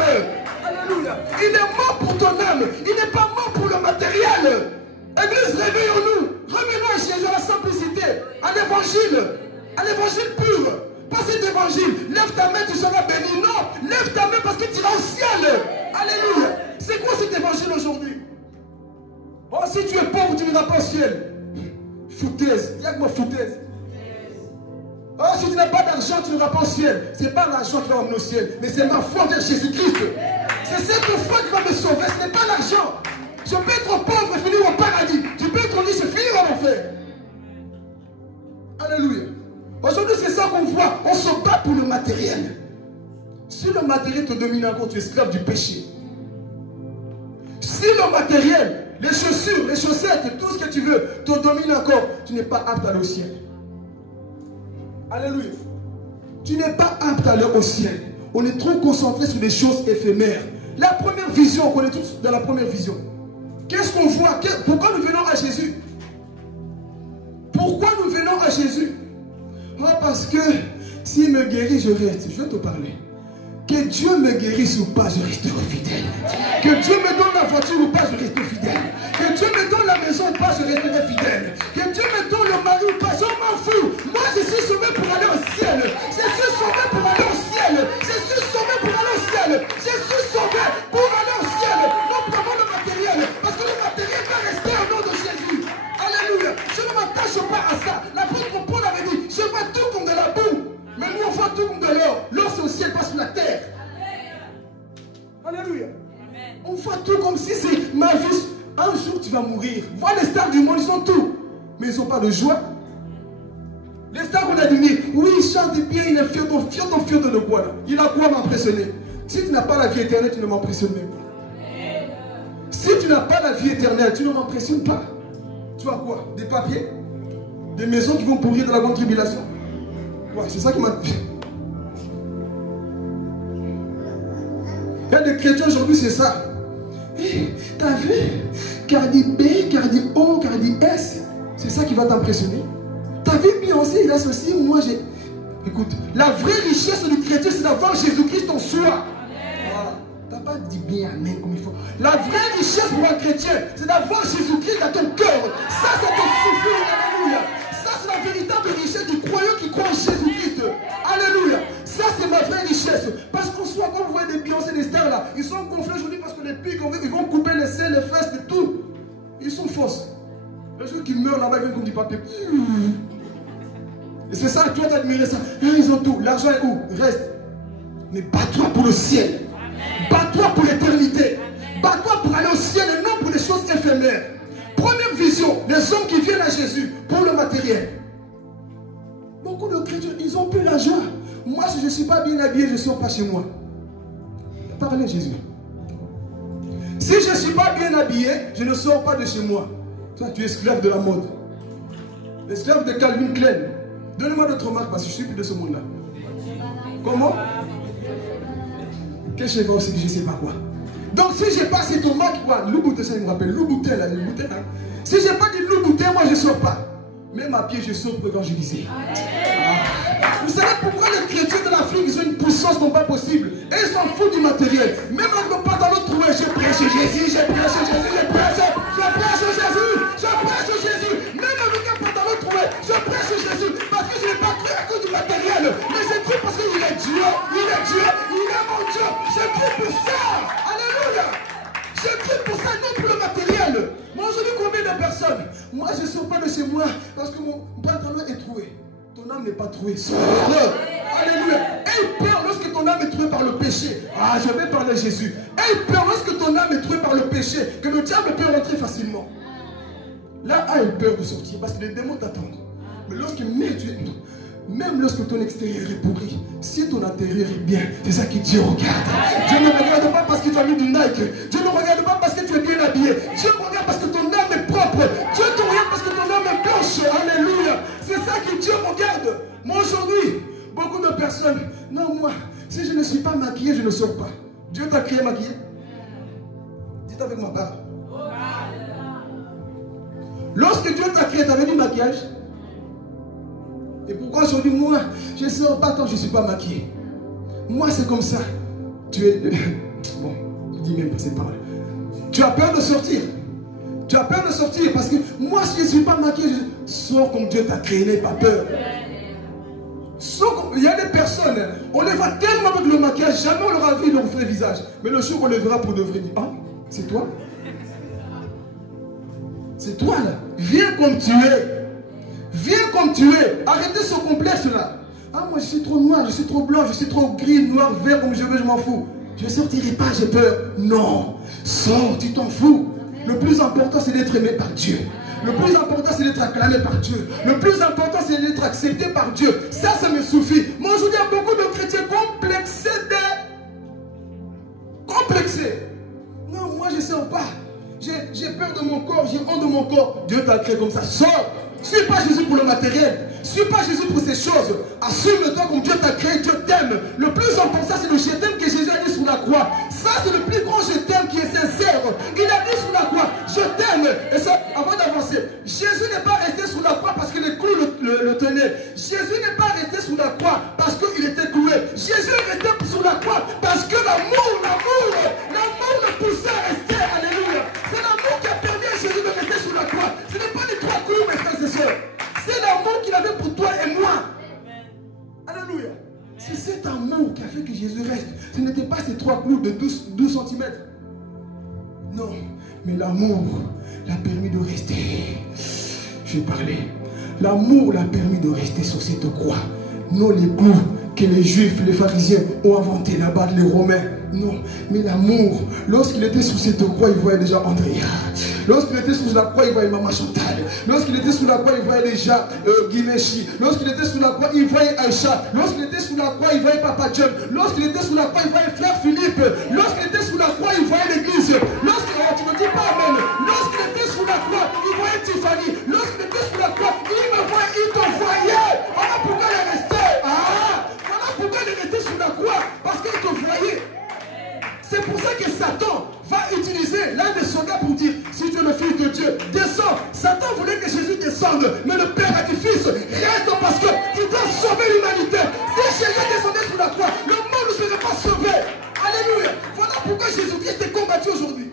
Alléluia. Il est mort pour ton âme. Il n'est pas mort pour le matériel. Église, réveillons-nous. Revenons à Jésus, à la simplicité, à l'évangile pur. Pas cet évangile. Lève ta main, tu seras béni. Non, lève ta main parce que tu iras au ciel. Alléluia. C'est quoi cet évangile aujourd'hui? Oh, si tu es pauvre, tu n'iras pas au ciel. Foutaise. Dis avec moi foutaise. Oh, si tu n'as pas d'argent, tu n'iras pas au ciel. Ce n'est pas l'argent qui va m'amener au ciel, mais c'est ma foi vers Jésus-Christ. C'est cette foi qui va me sauver, ce n'est pas l'argent. Je peux être pauvre et finir au paradis. Tu peux être riche et finir en enfer. Alléluia. Aujourd'hui, c'est ça qu'on voit. On se bat pour le matériel. Si le matériel te domine encore, tu es esclave du péché. Si le matériel, les chaussures, les chaussettes, tout ce que tu veux, te domine encore, tu n'es pas apte à aller au ciel. Alléluia. Tu n'es pas apte à aller au ciel. On est trop concentré sur des choses éphémères. La première vision, on est tous dans la première vision. Qu'est-ce qu'on voit? Pourquoi nous venons à Jésus? Pourquoi nous venons à Jésus? Oh, parce que s'il me guérit, je reste. Je vais te parler. Que Dieu me guérisse ou pas, je resterai fidèle. Que Dieu me donne la voiture ou pas, je resterai fidèle. Que Dieu me donne la maison ou pas, je resterai fidèle. Que Dieu me donne le mari ou pas, je m'en fous. Moi, je suis sauvé pour aller au ciel. Je suis sauvé pour aller au ciel. Je suis sauvé pour aller au ciel. Je suis sauvé pour aller au ciel. Non pour avoir le matériel. Parce que le matériel va rester au nom de Jésus. Alléluia. Je ne m'attache pas à ça. L'apôtre Paul avait dit, je vois tout comme de la boue. Mais nous, on voit tout comme de l'or. L'or, c'est au ciel, pas sur la terre. Alléluia. On voit tout comme si c'est ma vie. Un jour, tu vas mourir. Vois les stars du monde, ils ont tout. Mais ils n'ont pas de joie. Les stars qu'on admire, oui, il chante bien, il est fier de quoi là? Il a quoi m'impressionner? Si tu n'as pas la vie éternelle, tu ne m'impressionnes même pas. Si tu n'as pas la vie éternelle, tu ne m'impressionnes pas. Tu as quoi? Des papiers? Des maisons qui vont pourrir de la grande tribulation? Ouais, c'est ça qui m'a... Il y a des chrétiens aujourd'hui, c'est ça. Hey, t'as vu? Cardi B, Cardi O, Cardi S. C'est ça qui va t'impressionner. T'as vu Beyoncé, il a ceci, moi j'ai... Écoute, la vraie richesse du chrétien, c'est d'avoir Jésus-Christ en soi. Voilà. T'as pas dit bien amen comme il faut. La vraie richesse pour un chrétien, c'est d'avoir Jésus-Christ dans ton cœur. Ça te suffit. Alléluia. Ça, c'est la véritable richesse du croyant qui croit en Jésus-Christ. Alléluia. Ça, c'est ma vraie richesse. Parce qu'en soi, quand vous voyez des Beyoncé, des stars là, ils sont gonflés aujourd'hui parce que les pics, ils vont couper les seins, les fesses et tout. Ils sont fausses. Les gens qui meurent là-bas, ils viennent comme du papier. Et c'est ça, toi t'admires ça. Ils ont tout. L'argent est où? Reste. Mais bats-toi pour le ciel. Bats-toi pour l'éternité. Bats-toi pour aller au ciel et non pour les choses éphémères. Première vision, les hommes qui viennent à Jésus pour le matériel. Beaucoup de chrétiens, ils ont plus la joie. Moi, si je ne suis pas bien habillé, je ne sors pas chez moi. Parlez Jésus. Si je ne suis pas bien habillé, je ne sors pas de chez moi. Toi, tu es esclave de la mode. Esclave de Calvin Klein. Donne-moi d'autres marques parce que je suis plus de ce monde-là. Comment? Quel chef aussi, je ne sais pas quoi. Donc si je passe ton marque, quoi, Louboutin, ça il me rappelle. Louboutin, là, Louboutin, là. Si je n'ai pas dit Louboutin, moi je ne sors pas. Même à pied, je sors pour évangéliser. Vous savez pourquoi les chrétiens de l'Afrique, ils ont une puissance non pas possible. Et ils s'en foutent du matériel. Même avec mon pantalon troué, je prêche Jésus, je prêche Jésus, je prêche Jésus, je prêche Jésus. Même avec un pantalon troué, je prêche Jésus. Parce que je n'ai pas cru à cause du matériel. Mais j'ai cru parce qu'il est Dieu, il est Dieu, il est mon Dieu. J'ai cru pour ça. Alléluia. J'ai cru pour ça, non pour le matériel. Moi, aujourd'hui, combien de personnes? Moi, je ne sors pas de chez moi parce que mon pantalon est troué. Ton âme n'est pas trouée. Sors-le. Alléluia. Aie peur lorsque ton âme est trouée par le péché. péché. Ah, je vais parler à Jésus. Aie peur lorsque ton âme est trouée par le péché, que le diable peut rentrer facilement. Là, aie peur de sortir parce que les démons t'attendent. Mais même lorsque ton extérieur est pourri, si ton intérieur est bien, c'est ça qui Dieu regarde. Dieu ne regarde pas parce que tu as mis du Nike. Dieu ne regarde pas parce que tu es bien habillé. Dieu regarde parce que ton âme est propre. Dieu te regarde parce que ton âme est blanche. Alléluia. C'est ça que Dieu regarde. Moi aujourd'hui, beaucoup de personnes, non moi, si je ne suis pas maquillé, je ne sors pas. Dieu t'a créé maquillé. Dites avec ma part. Lorsque Dieu t'a créé, tu avais du maquillage. Et pourquoi aujourd'hui, moi, je ne sors pas tant je ne suis pas maquillé. Moi, c'est comme ça. Tu es... Bon, je dis même pas ces paroles. Tu as peur de sortir. Tu as peur de sortir parce que moi, si je ne suis pas maquillé, je sors comme Dieu t'a créé, n'aie pas peur. Il y a des personnes, on les voit tellement avec le maquillage, jamais on leur a vu leur vrai visage. Mais le jour qu'on les verra pour de vrai, ah, c'est toi? C'est toi là. Viens comme tu es. Viens comme tu es. Arrêtez ce complexe-là. Ah, moi je suis trop noir, je suis trop blanc, je suis trop gris, noir, vert, comme je veux, je m'en fous. Je ne sortirai pas, j'ai peur. Non. Sors, tu t'en fous. Le plus important, c'est d'être aimé par Dieu. Le plus important, c'est d'être acclamé par Dieu. Le plus important, c'est d'être accepté par Dieu. Ça me suffit. Moi, je dis à beaucoup de chrétiens complexés. Non, moi, je ne sors pas. J'ai peur de mon corps, j'ai honte de mon corps. Dieu t'a créé comme ça. Sors. Suis pas Jésus pour le matériel. Suis pas Jésus pour ces choses. Assume-toi comme Dieu t'a créé, Dieu t'aime. Le plus important, c'est le je t'aime que Jésus a dit sur la croix. Ça, c'est le plus grand je t'aime qui est sincère. Il a dit sur la croix, je t'aime. Et ça, avant d'avancer, Jésus n'est pas resté sur la croix parce que les clous le tenaient. Jésus n'est pas resté sur la croix parce qu'il était cloué. Jésus est resté sur la croix parce que l'amour le poussait à rester. Alléluia. C'est l'amour qui a permis à Jésus de rester sur la croix. Ce n'est pas les trois clous, mes frères et sœurs. C'est l'amour qu'il avait pour toi et moi. Alléluia. C'est cet amour qui a fait que Jésus reste. Ce n'était pas ces trois clous de 12 cm. Non, mais l'amour l'a permis de rester. Je vais parler. L'amour l'a permis de rester sur cette croix. Non les clous que les Juifs, les pharisiens ont inventé là-bas, les Romains. Non, mais l'amour, lorsqu'il était sous cette croix, il voyait déjà Andrea. Lorsqu'il était sous la croix, il voyait Maman Chantal. Lorsqu'il était sous la croix, il voyait déjà Guinéchi. Lorsqu'il était sous la croix, il voyait Aïcha. Lorsqu'il était sous la croix, il voyait Papa John. Lorsqu'il était sous la croix, il voyait Frère Philippe. Lorsqu'il était sous la croix, il voyait l'église. Tu ne dis pas Amen. Lorsqu'il était sous la croix, il voyait Tiffany. Lorsqu'il était sous la croix, il me voyait, il te voyait. Voilà pourquoi il est resté. Voilà pourquoi il est resté sous la croix. Parce qu'il te voyait. C'est pour ça que Satan va utiliser l'un des soldats pour dire, si tu es le fils de Dieu, descends. Satan voulait que Jésus descende, mais le Père a dit, fils, reste parce que tu dois sauver l'humanité. Si Jésus descendait sous la croix, le monde ne serait pas sauvé. Alléluia. Voilà pourquoi Jésus-Christ est combattu aujourd'hui.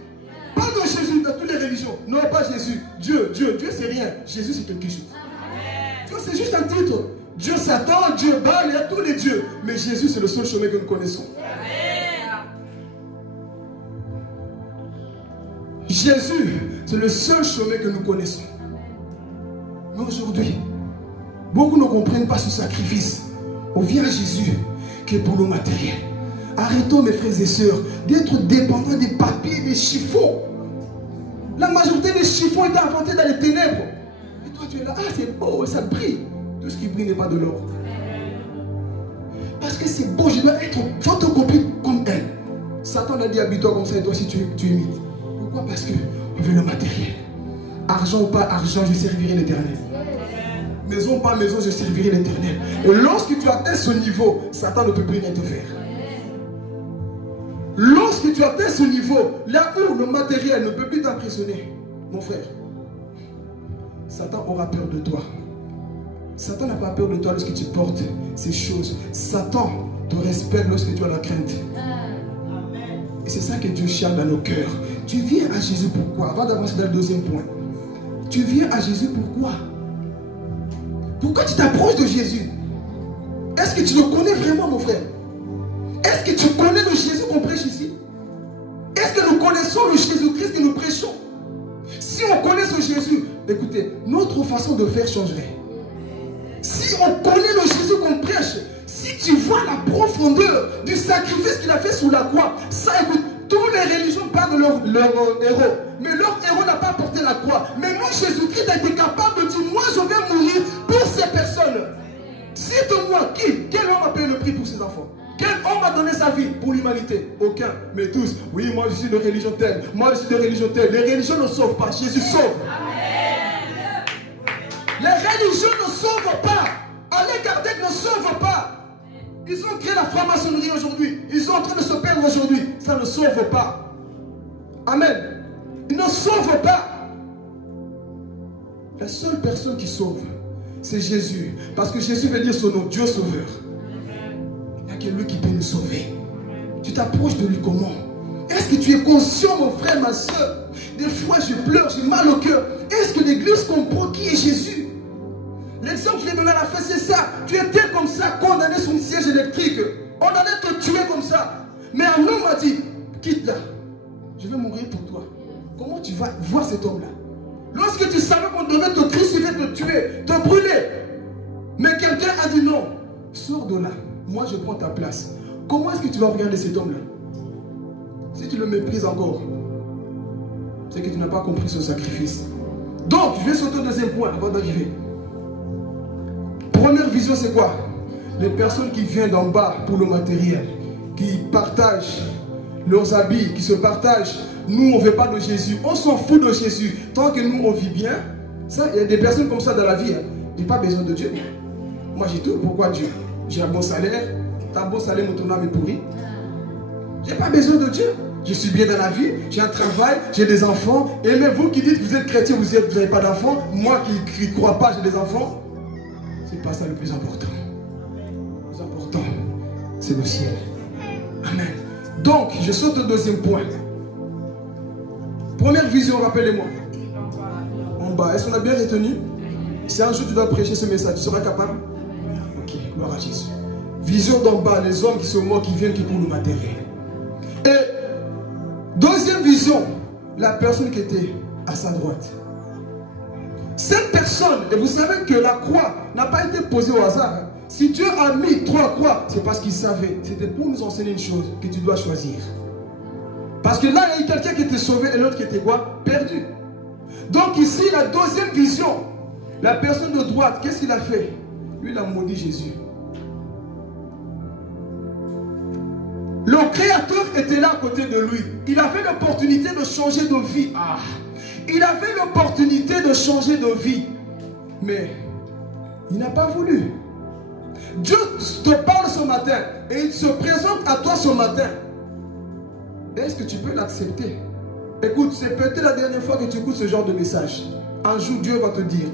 Pas de Jésus dans toutes les religions. Non, pas Jésus. Dieu, c'est rien. Jésus, c'est quelque chose. Dieu, c'est juste un titre. Dieu Satan, Dieu Baal, il y a tous les dieux. Mais Jésus, c'est le seul chemin que nous connaissons. Jésus, c'est le seul chemin que nous connaissons. Mais aujourd'hui, beaucoup ne comprennent pas ce sacrifice. On vient à Jésus qui est pour le matériel. Arrêtons, mes frères et sœurs, d'être dépendants des papiers, des chiffons. La majorité des chiffons étaient inventés dans les ténèbres. Et toi, tu es là, c'est beau, ça brille. Tout ce qui brille n'est pas de l'or. Parce que c'est beau, je dois être photocopie comme elle. Satan a dit, habille-toi comme ça et toi aussi tu imites. Pourquoi? Parce qu'on veut le matériel. Argent ou pas argent, je servirai l'Éternel. Maison ou pas maison, je servirai l'Éternel. Et lorsque tu atteins ce niveau, Satan ne peut plus rien te faire. Lorsque tu atteins ce niveau, là où le matériel ne peut plus t'impressionner, mon frère, Satan aura peur de toi. Satan n'a pas peur de toi lorsque tu portes ces choses. Satan te respecte lorsque tu as la crainte. Et c'est ça que Dieu cherche dans nos cœurs. Tu viens à Jésus pourquoi? Avant d'avancer dans le deuxième point. Tu viens à Jésus pourquoi? Pourquoi tu t'approches de Jésus? Est-ce que tu le connais vraiment, mon frère? Est-ce que tu connais le Jésus qu'on prêche ici? Est-ce que nous connaissons le Jésus-Christ que nous prêchons? Si on connaît ce Jésus, écoutez, notre façon de faire changerait. Si on connaît le Jésus qu'on prêche, si tu vois la profondeur du sacrifice qu'il a fait sur la croix. Ça, écoute, toutes les religions parlent de leur héros. Mais leur héros n'a pas porté la croix. Mais nous, Jésus-Christ a été capable de dire, moi, je vais mourir pour ces personnes. Cite-moi, quel homme a payé le prix pour ses enfants? Quel homme a donné sa vie pour l'humanité? Aucun. Mais tous, oui, moi je suis de religion telle, moi je suis de religion telle. Les religions ne sauvent pas, Jésus sauve. Les religions ne sauvent pas. Alain Kardec ne sauve pas. Ils ont créé la franc-maçonnerie aujourd'hui. Ils sont en train de se perdre aujourd'hui. Ça ne sauve pas. Amen. Ils ne sauvent pas. La seule personne qui sauve, c'est Jésus. Parce que Jésus veut dire son nom, Dieu sauveur. Il n'y a que lui qui peut nous sauver. Tu t'approches de lui comment? Est-ce que tu es conscient, mon frère, ma soeur? Des fois, je pleure, j'ai mal au cœur. Est-ce que l'Église comprend qui est Jésus? L'exemple que je l'ai donné à la fin, c'est ça. Tu étais comme ça, condamné sur une siège électrique. On allait te tuer comme ça. Mais un homme a dit, quitte là. Je vais mourir pour toi. Comment tu vas voir cet homme-là? Lorsque tu savais qu'on devait te crucifier, te tuer, te brûler. Mais quelqu'un a dit non. Sors de là. Moi, je prends ta place. Comment est-ce que tu vas regarder cet homme-là? Si tu le méprises encore, c'est que tu n'as pas compris ce sacrifice. Donc, je vais sauter au deuxième point avant d'arriver. Première vision, c'est quoi? Les personnes qui viennent d'en bas pour le matériel, qui partagent leurs habits, qui se partagent. Nous, on ne veut pas de Jésus. On s'en fout de Jésus. Tant que nous, on vit bien. Ça, il y a des personnes comme ça dans la vie. Hein. Je n'ai pas besoin de Dieu. Moi, j'ai tout. Pourquoi Dieu? J'ai un bon salaire. T'as un bon salaire, mon âme est pourri. Je n'ai pas besoin de Dieu. Je suis bien dans la vie. J'ai un travail. J'ai des enfants. Et même vous qui dites que vous êtes chrétien, vous n'avez pas d'enfants. Moi qui ne crois pas, j'ai des enfants. C'est pas ça le plus important. Le plus important, c'est le ciel. Amen. Donc, je saute au deuxième point. Première vision, rappelez-moi. En bas, est-ce qu'on a bien retenu? Si un jour tu dois prêcher ce message, tu seras capable? Ok, gloire à Jésus. Vision d'en bas, les hommes qui se moquent, qui viennent, qui pour le matériel. Et deuxième vision, la personne qui était à sa droite. Cette personne, et vous savez que la croix n'a pas été posée au hasard. Si Dieu a mis 3 croix, c'est parce qu'il savait. C'était pour nous enseigner une chose, que tu dois choisir. Parce que là, il y a eu quelqu'un qui était sauvé et l'autre qui était quoi? Perdu. Donc ici, la deuxième vision, la personne de droite, qu'est-ce qu'il a fait? Lui, il a maudit Jésus. Le Créateur était là à côté de lui. Il avait l'opportunité de changer de vie. Ah. Il avait l'opportunité de changer de vie. Mais il n'a pas voulu. Dieu te parle ce matin et il se présente à toi ce matin. Est-ce que tu peux l'accepter? Écoute, c'est peut-être la dernière fois que tu écoutes ce genre de message. Un jour, Dieu va te dire,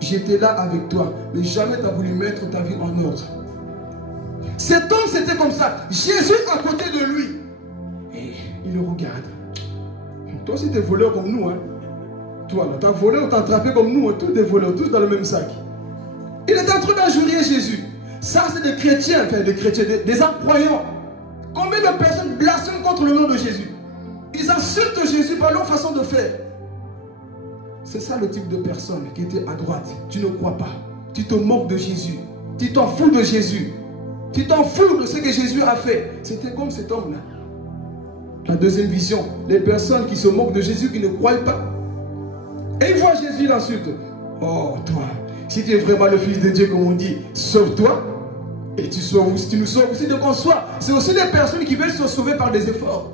j'étais là avec toi, mais jamais tu as voulu mettre ta vie en ordre. Cet homme, c'était comme ça. Jésus à côté de lui. Et il le regarde. Toi aussi, tu es voleur comme nous. Hein? Toi, tu as volé ou tu as attrapé comme nous. Hein? Tous des voleurs, tous dans le même sac. Il est en train d'injurier Jésus. Ça, c'est des chrétiens, enfin des chrétiens, des incroyants. Combien de personnes blasphèment contre le nom de Jésus? Ils insultent Jésus par leur façon de faire. C'est ça le type de personne qui était à droite. Tu ne crois pas. Tu te moques de Jésus. Tu t'en fous de Jésus. Tu t'en fous de ce que Jésus a fait. C'était comme cet homme-là. La deuxième vision, les personnes qui se moquent de Jésus, qui ne croient pas. Et ils voient Jésus, l'insulte. Oh, toi, si tu es vraiment le Fils de Dieu, comme on dit, sauve-toi. Et tu nous sauves aussi de qu'on soit. C'est aussi des personnes qui veulent se sauver par des efforts.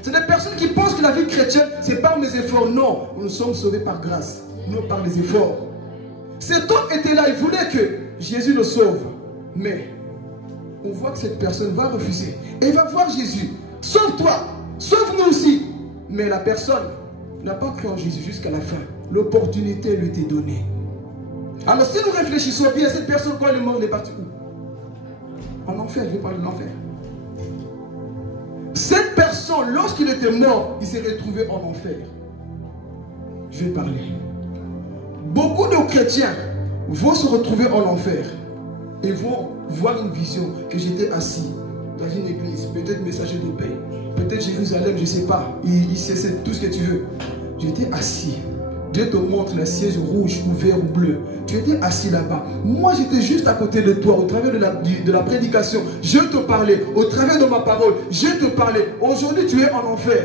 C'est des personnes qui pensent que la vie chrétienne, c'est par mes efforts. Non, nous sommes sauvés par grâce, non par les efforts. Cet homme était là, il voulait que Jésus le sauve. Mais on voit que cette personne va refuser. Et il va voir Jésus. Sauve-toi, sauve-nous aussi. Mais la personne n'a pas cru en Jésus jusqu'à la fin. L'opportunité lui était donnée. Alors si nous réfléchissons bien, cette personne, quand elle est morte, elle est partie où? En enfer, je vais parler de l'enfer. Cette personne, lorsqu'il était mort, il s'est retrouvé en enfer. Je vais parler. Beaucoup de chrétiens vont se retrouver en enfer et vont voir une vision que j'étais assis dans une église, peut-être messager de paix, peut-être Jérusalem, je ne sais pas, c'est tout ce que tu veux. J'étais assis Dieu te montre les sièges rouges ou verts ou bleus. Tu étais assis là-bas. Moi, j'étais juste à côté de toi, au travers de la prédication. Je te parlais, au travers de ma parole, je te parlais. Aujourd'hui, tu es en enfer,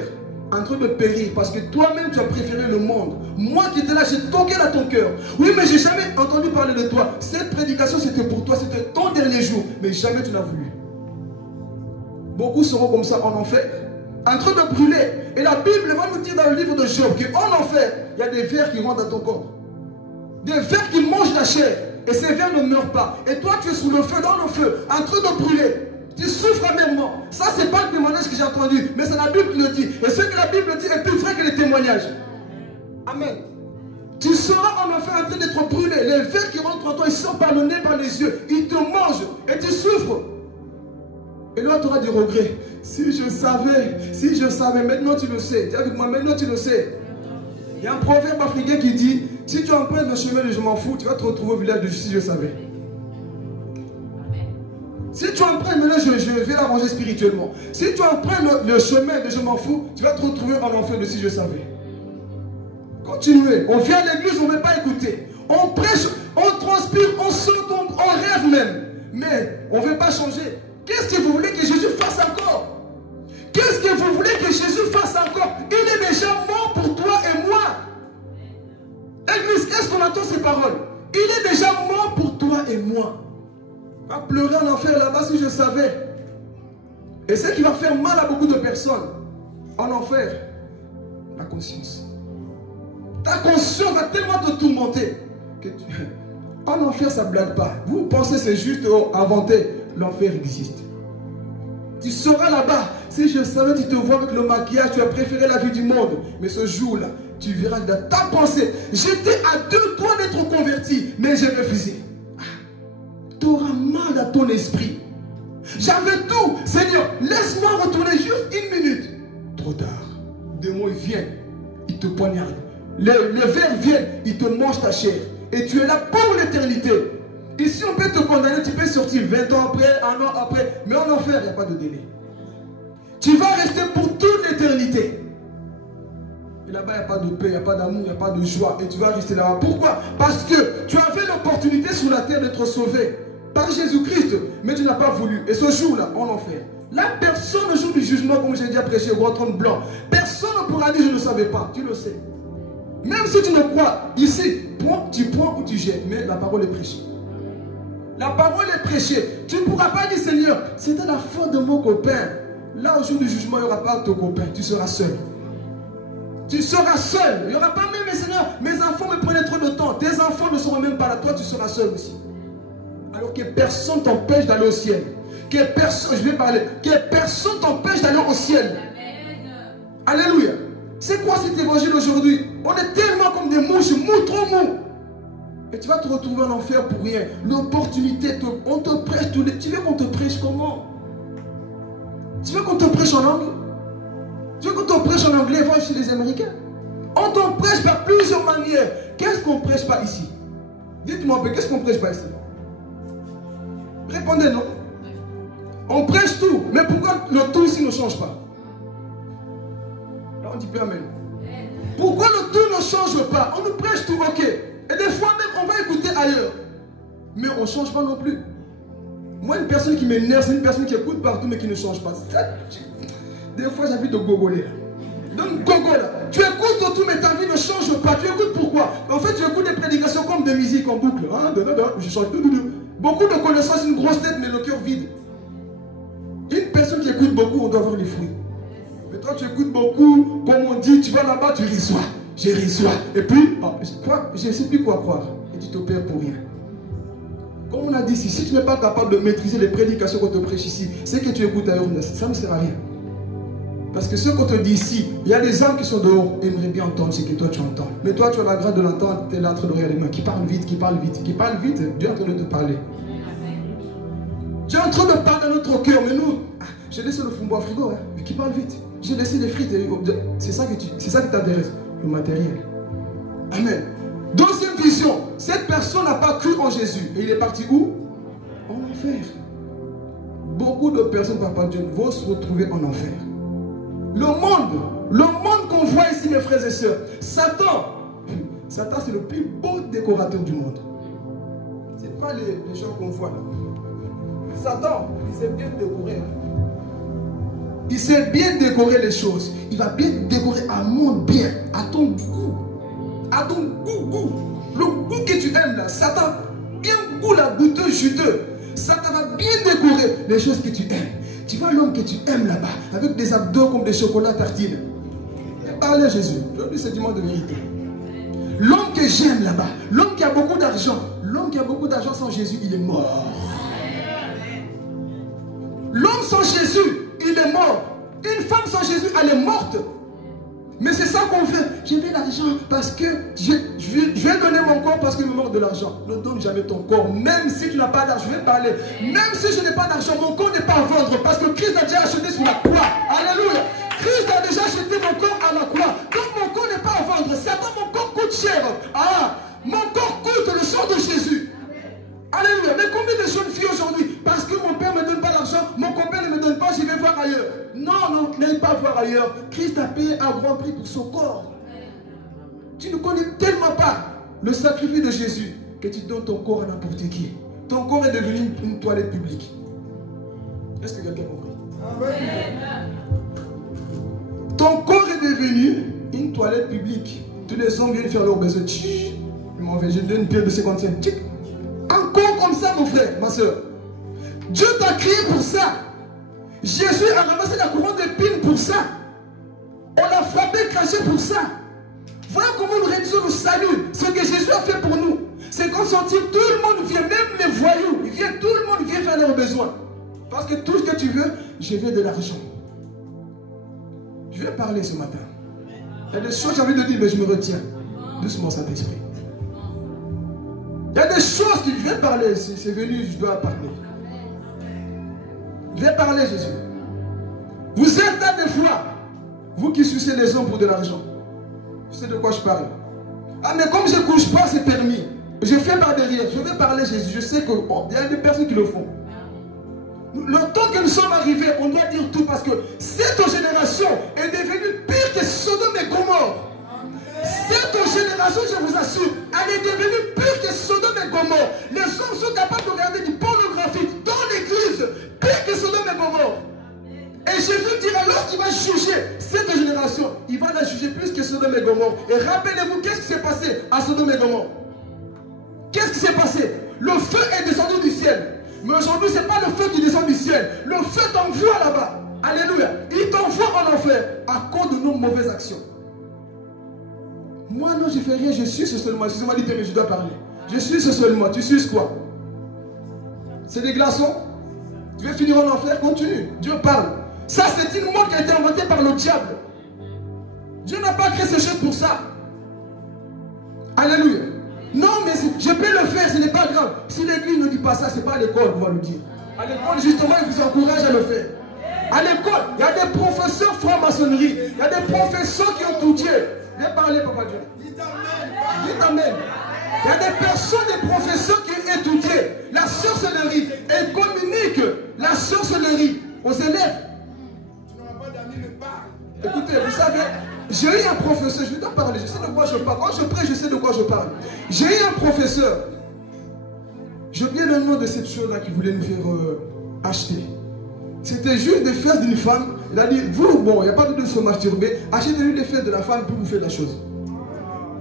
en train de périr, parce que toi-même, tu as préféré le monde. Moi qui étais là, j'ai toqué dans ton cœur. Oui, mais j'ai jamais entendu parler de toi. Cette prédication, c'était pour toi, c'était ton dernier jour, mais jamais tu n'as voulu. Beaucoup seront comme ça en enfer, en train de brûler. Et la Bible va nous dire dans le livre de Job qu'en enfer, il y a des vers qui rentrent dans ton corps. Des vers qui mangent la chair. Et ces vers ne meurent pas. Et toi, tu es sous le feu, dans le feu, en train de brûler. Tu souffres amèrement. Ça, ce n'est pas le témoignage que j'ai entendu, mais c'est la Bible qui le dit. Et ce que la Bible dit est plus vrai que les témoignages. Amen. Tu seras en enfer en train d'être brûlé. Les vers qui rentrent en toi, ils sortent par le nez, par les yeux. Ils te mangent et tu souffres. Et là, tu auras du regret. Si je savais, maintenant tu le sais. Dis avec moi, maintenant tu le sais. Il y a un proverbe africain qui dit, si tu empruntes le chemin de je m'en fous, tu vas te retrouver au village de si je savais. Si tu empruntes, maintenant je vais l'arranger spirituellement. Si tu empruntes le chemin de je m'en fous, tu vas te retrouver en enfer de si je savais. Continuez. On vient à l'église, on ne veut pas écouter. On prêche, on transpire, on saute, on rêve même. Mais on ne veut pas changer. Qu'est-ce que vous voulez que Jésus fasse encore? Qu'est-ce que vous voulez que Jésus fasse encore? Il est déjà mort pour toi et moi. Église, qu'est-ce qu'on entend ces paroles? Il est déjà mort pour toi et moi. Va pleurer en enfer là-bas si je savais. Et ce qui va faire mal à beaucoup de personnes en enfer, la conscience. Ta conscience va tellement te tourmenter que en enfer ça ne blague pas. Vous pensez que c'est juste inventé. L'enfer existe. Tu seras là-bas. Si je savais, tu te vois avec le maquillage, tu as préféré la vie du monde. Mais ce jour-là, tu verras dans ta pensée. J'étais à 2 doigts d'être converti, mais j'ai refusé. Tu auras mal à ton esprit. J'avais tout. Seigneur, laisse-moi retourner juste 1 minute. Trop tard. Des mots viennent, ils te poignardent. Les vers viennent, ils te mangent ta chair. Et tu es là pour l'éternité. Ici, on peut te condamner, tu peux sortir 20 ans après, 1 an après, mais en enfer, il n'y a pas de délai. Tu vas rester pour toute l'éternité. Et là-bas, il n'y a pas de paix, il n'y a pas d'amour, il n'y a pas de joie. Et tu vas rester là-bas. Pourquoi? Parce que tu avais l'opportunité sur la terre d'être sauvé par Jésus-Christ, mais tu n'as pas voulu. Et ce jour-là, en enfer, là, personne ne joue du jugement, comme j'ai déjà prêché au grand trône blanc. Personne ne pourra dire, je ne savais pas. Tu le sais. Même si tu ne crois, ici, tu prends ou tu jettes, mais la parole est prêchée. La parole est prêchée. Tu ne pourras pas dire, Seigneur, c'était la faute de mon copain. Là, au jour du jugement, il n'y aura pas ton copain. Tu seras seul. Tu seras seul. Il n'y aura pas même, Seigneur, mes enfants me prenaient trop de temps. Tes enfants ne seront même pas là. Toi, tu seras seul aussi. Alors que personne t'empêche d'aller au ciel. Que personne, je vais parler, que personne t'empêche d'aller au ciel. Amen. Alléluia. C'est quoi cet évangile aujourd'hui? On est tellement comme des mouches, mous, trop mous. Et tu vas te retrouver en enfer pour rien. L'opportunité, on te prêche tous les... Tu veux qu'on te prêche comment? Tu veux qu'on te prêche en langue? Tu veux qu'on te prêche en anglais? Va chez les Américains. On t'en prêche par plusieurs manières. Qu'est-ce qu'on ne prêche pas ici? Dites-moi un peu, qu'est-ce qu'on ne prêche pas ici? Répondez non. On prêche tout. Mais pourquoi le tout ici ne change pas? Là on dit plus amen. Pourquoi le tout ne change pas? On nous prêche tout, ok. Et des fois même, on va écouter ailleurs. Mais on ne change pas non plus. Moi, une personne qui m'énerve, c'est une personne qui écoute partout, mais qui ne change pas. Des fois, j'ai envie de gogoler. Donc, gogo là. Tu écoutes tout, mais ta vie ne change pas. Tu écoutes pourquoi? En fait, tu écoutes des prédications comme des musiques en boucle. Ah, je change. Beaucoup de connaissances, une grosse tête, mais le cœur vide. Une personne qui écoute beaucoup, on doit avoir les fruits. Mais toi, tu écoutes beaucoup, comme on dit, tu vas là-bas, tu reçois. Je reçois. Et puis, je ne sais plus quoi croire. Et tu te perds pour rien. Comme on a dit ici, si tu n'es pas capable de maîtriser les prédications qu'on te prêche ici, c'est que tu écoutes ailleurs, ça ne sert à rien. Parce que ce qu'on te dit ici, il y a des âmes qui sont dehors, aimeraient bien entendre ce que toi tu entends. Mais toi, tu as la grâce de l'entendre, tu es là en train de regarder les mains, qui parle vite, Dieu est en train de te parler. Tu es en train de parler à notre cœur, mais nous, j'ai laissé le fumbo à frigo, hein, qui parle vite. J'ai laissé les frites, c'est ça qui t'intéresse, le matériel. Amen. Deuxième vision, cette personne n'a pas cru en Jésus. Et il est parti où? En enfer. Beaucoup de personnes, papa Dieu, vont se retrouver en enfer. Le monde qu'on voit ici, mes frères et sœurs, Satan, Satan, c'est le plus beau décorateur du monde. Ce n'est pas les gens qu'on voit là. Satan, il sait bien décorer. Il sait bien décorer les choses. Il va bien décorer un monde bien, à ton goût. À ton goût. Le goût que tu aimes là. Satan, bien goût là, goûteux, juteux. Satan va bien décorer les choses que tu aimes. Tu vois l'homme que tu aimes là-bas, avec des abdos comme des chocolats tartines. Parlez à Jésus. Aujourd'hui, c'est du monde de vérité. L'homme que j'aime là-bas, l'homme qui a beaucoup d'argent, l'homme qui a beaucoup d'argent sans Jésus, il est mort. L'homme sans Jésus, il est mort. Une femme sans Jésus, elle est morte. Mais c'est ça qu'on fait. Je veux l'argent parce que je vais donner mon corps parce qu'il me manque de l'argent. Ne donne jamais ton corps. Même si tu n'as pas d'argent, je vais parler. Même si je n'ai pas d'argent, mon corps n'est pas à vendre parce que Christ a déjà acheté sur la croix. Alléluia. Christ a déjà acheté mon corps à la croix. Donc mon corps n'est pas à vendre. Certains, mon corps coûte cher. Ah, mon corps coûte le sang de Jésus. Alléluia. Mais combien de jeunes filles aujourd'hui, parce que mon père ne me donne pas l'argent, mon copain ne me donne pas, je vais voir ailleurs. Non, n'aille pas voir ailleurs. Christ a payé un grand prix pour son corps. Tu ne connais tellement pas le sacrifice de Jésus que tu donnes ton corps à n'importe qui. Ton corps est devenu une toilette publique. Est-ce que quelqu'un a compris? Amen. Ton corps est devenu une toilette publique. Tous les hommes viennent faire leur besoin. Ils m'ont fait, j'ai donné une pierre de 50 cents. Encore comme ça, mon frère, ma soeur. Dieu t'a créé pour ça. Jésus a ramassé la couronne d'épines pour ça. On l'a frappé, craché pour ça. Voilà comment nous réalisons le salut. Ce que Jésus a fait pour nous, c'est qu'en sortir, tout le monde vient, même les voyous. Tout le monde vient faire leurs besoins. Parce que tout ce que tu veux, je veux de l'argent. Je vais parler ce matin. Il y a des choses que j'ai envie de dire, mais je me retiens. Doucement, Saint-Esprit. Il y a des choses que je vais parler. C'est venu, je dois parler. Je vais parler, Jésus. Vous êtes là des fois, vous qui sucez les hommes pour de l'argent. Je sais de quoi je parle. Ah, mais comme je ne couche pas, c'est permis. Je fais par derrière. Je vais parler, Jésus. Je sais qu'il y a des personnes qui le font. Le temps que nous sommes arrivés, on doit dire tout parce que cette génération est devenue pire que Sodome et Gomorrhe. Cette génération, je vous assure, elle est devenue pire que Sodome et Gomorrhe. Les hommes sont capables de regarder du pornographie dans l'église, pire que Sodome et Gomorrhe. Et Jésus dira, lorsqu'il va juger cette génération, il va la juger plus que Sodome et Gomorrhe. Et rappelez-vous, qu'est-ce qui s'est passé à Sodome et Gomorrhe? Qu'est-ce qui s'est passé? Le feu est descendu du ciel. Mais aujourd'hui, ce n'est pas le feu qui descend du ciel. Le feu t'envoie là-bas. Alléluia. Il t'envoie en enfer à cause de nos mauvaises actions. Moi, non, je ne fais rien. Je suis ce seul moi. Jésus m'a dit, mais je dois parler. Je suis ce seul moi. Tu suces quoi? C'est des glaçons? Tu veux finir en enfer? Continue. Dieu parle. Ça, c'est une mort qui a été inventée par le diable. Dieu n'a pas créé ces choses pour ça. Alléluia. Non, mais je peux le faire, ce n'est pas grave. Si l'église ne dit pas ça, ce n'est pas à l'école qu'on va le dire. À l'école, justement, il vous encourage à le faire. À l'école, il y a des professeurs franc-maçonnerie. Il y a des professeurs qui ont étudié. Viens parler, Papa Dieu. Dites Amen. Il y a des personnes, des professeurs qui ont étudié la sorcellerie et communiquent la sorcellerie aux élèves. Tu n'auras pas d'amis de part. Écoutez, vous savez, j'ai eu un professeur, je vais t'en parler, je sais de quoi je parle. Quand je prie, je sais de quoi je parle. J'ai eu un professeur, j'ai oublié le nom de cette chose-là qui voulait nous faire acheter. C'était juste des fesses d'une femme. Il a dit, vous, bon, il n'y a pas de se masturber, achetez-lui des fesses de la femme pour vous faire la chose.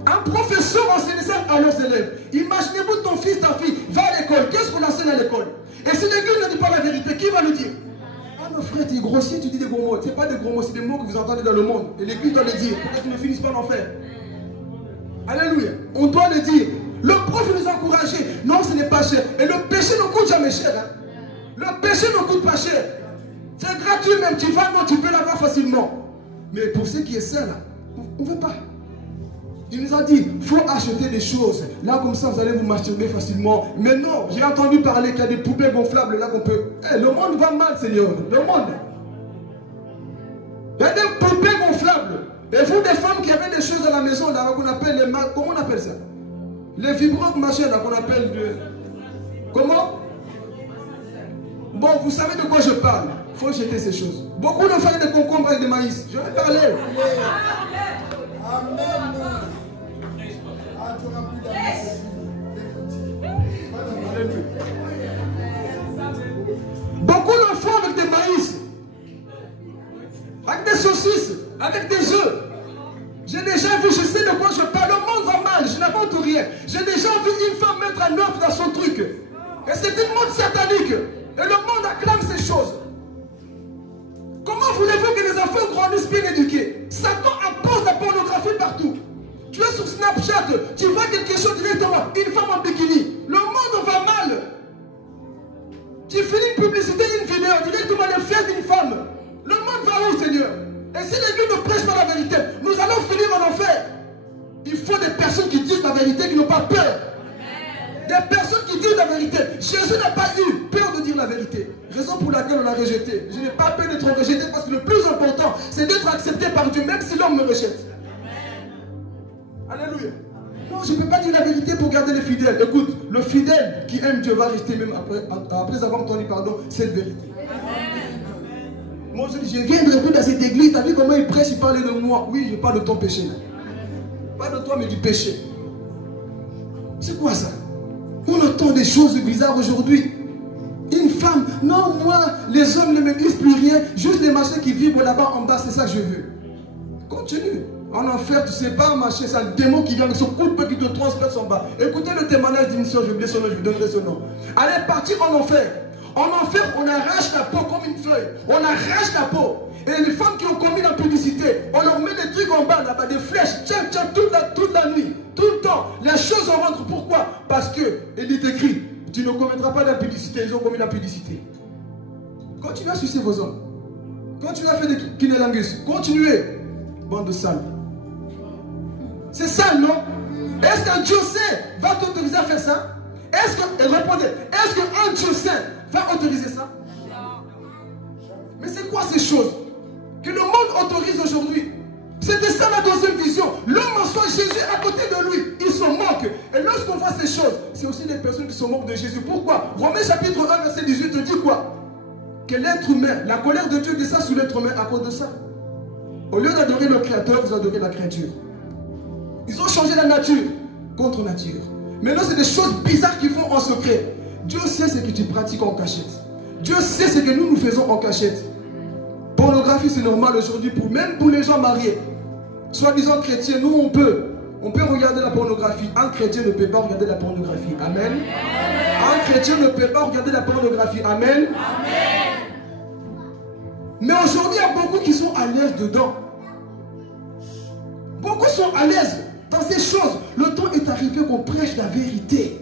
Un professeur enseigne ça à leurs élèves. Imaginez-vous ton fils, ta fille, va à l'école. Qu'est-ce qu'on enseigne à l'école? Et si l'église ne dit pas la vérité, qui va le dire? Ah, mon frère, tu es grossier, tu dis des gros mots. Ce n'est pas des gros mots, c'est des mots que vous entendez dans le monde. Et l'église doit les dire pour que tu ne finisses pas en enfer. Alléluia. On doit le dire. Le prof nous a encouragés. Non, ce n'est pas cher. Et le péché ne coûte jamais cher. Hein? Le péché ne coûte pas cher. C'est gratuit même. Tu vas, non, tu peux l'avoir facilement. Mais pour ceux qui est sains, là, on ne veut pas. Il nous a dit, il faut acheter des choses. Là, comme ça, vous allez vous masturber facilement. Mais non, j'ai entendu parler qu'il y a des poupées gonflables là qu'on peut... Hey, le monde va mal, Seigneur. Le monde. Il y a des poupées gonflables. Et vous, des femmes qui avaient des choses à la maison, là, qu'on appelle les... Comment on appelle ça? Les vibrants machins, là, qu'on appelle de... Comment? Bon, vous savez de quoi je parle. Il faut jeter ces choses. Beaucoup de femmes des concombres et des maïs. Je vais parler. Amen. Beaucoup le font avec des maïs, avec des saucisses, avec des œufs. J'ai déjà vu, je sais de quoi je parle. Le monde va mal, je n'invente rien. J'ai déjà vu une femme mettre un œuf dans son truc. Et c'est une mode satanique. Et le monde acclame ces choses. Comment voulez-vous que les enfants grandissent bien éduqués? Satan impose la pornographie partout. Tu es sur Snapchat, tu vois quelque chose directement, une femme en bikini. Le monde va mal. Tu finis une publicité, une vidéo, directement les fesses d'une femme. Le monde va où, Seigneur? Et si l'Église ne prêche pas la vérité, nous allons finir en enfer. Il faut des personnes qui disent la vérité, qui n'ont pas peur. Des personnes qui disent la vérité. Jésus n'a pas eu peur de dire la vérité. Raison pour laquelle on l'a rejeté. Je n'ai pas peur d'être rejeté parce que le plus important, c'est d'être accepté par Dieu, même si l'homme me rejette. Alléluia. Non, je ne peux pas dire la vérité pour garder les fidèles. Écoute, le fidèle qui aime Dieu va rester même après avoir entendu pardon, cette vérité. Moi, je viendrai plus dans cette église. Tu as vu comment il prêche, il parlait de moi. Oui, je parle de ton péché. Là. Pas de toi, mais du péché. C'est quoi ça? On entend des choses bizarres aujourd'hui. Une femme, non, moi, les hommes ne me disent plus rien. Juste des machins qui vibrent là-bas en bas, c'est ça que je veux. Continue. En enfer, tu ne sais pas marcher, c'est un démon qui vient avec son coup de pied qui te transperce en bas. Écoutez le témoignage d'une soeur, je vais son nom, je vous donnerai son nom. Elle est partie en enfer. En enfer, on arrache la peau comme une feuille. On arrache la peau. Et les femmes qui ont commis la publicité, on leur met des trucs en bas, là-bas, des flèches, tiens, toute la nuit, tout le temps. Les choses en rentrent. Pourquoi? Parce que, il est écrit, tu ne commettras pas d'impudicité. Ils ont commis l'impudicité. Continuez à sucer vos hommes. Continuez à faire des kinélangus. Continuez. Bande de sales. C'est sale, non? Est-ce qu'un Dieu saint va t'autoriser à faire ça? Est-ce que, et répondez, est-ce qu'un Dieu saint va autoriser ça? Mais c'est quoi ces choses que le monde autorise aujourd'hui? C'était ça la deuxième vision. L'homme en soi, Jésus à côté de lui, il se moque. Et lorsqu'on voit ces choses, c'est aussi des personnes qui se moquent de Jésus. Pourquoi? Romains chapitre 1, verset 18 te dit quoi? Que l'être humain, la colère de Dieu descend sur l'être humain à cause de ça. Au lieu d'adorer le Créateur, vous adorez la créature. Ils ont changé la nature contre nature. Maintenant, c'est des choses bizarres qu'ils font en secret. Dieu sait ce que tu pratiques en cachette. Dieu sait ce que nous faisons en cachette. Pornographie, c'est normal aujourd'hui, même pour les gens mariés. Soi-disant chrétiens, nous, on peut regarder la pornographie. Un chrétien ne peut pas regarder la pornographie. Amen. Un chrétien ne peut pas regarder la pornographie. Amen. Mais aujourd'hui, il y a beaucoup qui sont à l'aise dedans. Beaucoup sont à l'aise dans ces choses. Le temps est arrivé qu'on prêche la vérité.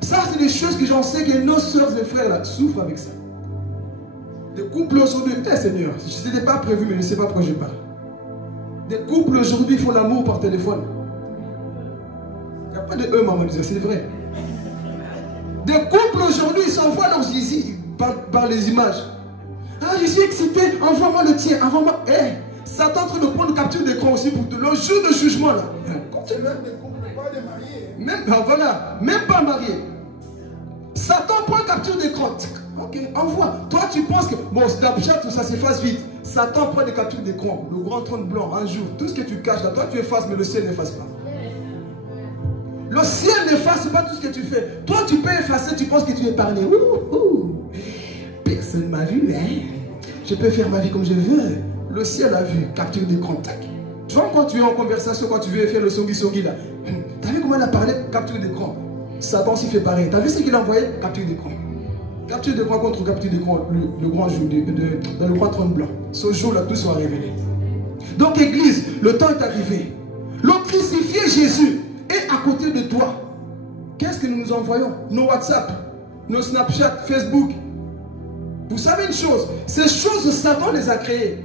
Ça, c'est des choses que j'en sais que nos soeurs et frères là souffrent avec ça. Des couples aujourd'hui, Seigneur, ce n'était pas prévu, mais je ne sais pas pourquoi je parle. Des couples aujourd'hui font l'amour par téléphone. Il n'y a pas de eux, maman, c'est vrai. Des couples aujourd'hui, ils s'envoient leurs zizi par les images. Ah, je suis excité, envoie-moi le tien, envoie-moi. Satan est en train de prendre capture d'écran aussi pour le jour de jugement là. C'est même des couples, pas des mariés. Même pas mariés. Satan prend capture d'écran. Ok, envoie. Toi, tu penses que bon, Snapchat, tout ça s'efface vite. Satan prend des captures d'écran. Le grand trône blanc, un jour, tout ce que tu caches là, toi tu effaces, mais le ciel n'efface pas. Le ciel n'efface pas tout ce que tu fais. Toi, tu peux effacer, tu penses que tu es parlé. Personne ne m'a vu, je peux faire ma vie comme je veux. Le ciel a vu, capture d'écran. Tu vois, quand tu es en conversation, quand tu veux faire le songi là, tu as vu comment il a parlé? Capture d'écran. Satan s'y fait pareil. Tu as vu ce qu'il a envoyé? Capture d'écran. Capture d'écran contre capture d'écran, le grand jour, dans le grand trône blanc. Ce jour-là, tout sera révélé. Donc, Église, le temps est arrivé. Le crucifié Jésus est à côté de toi. Qu'est-ce que nous nous envoyons? Nos WhatsApp, nos Snapchat, Facebook. Vous savez une chose, ces choses, Satan les a créées.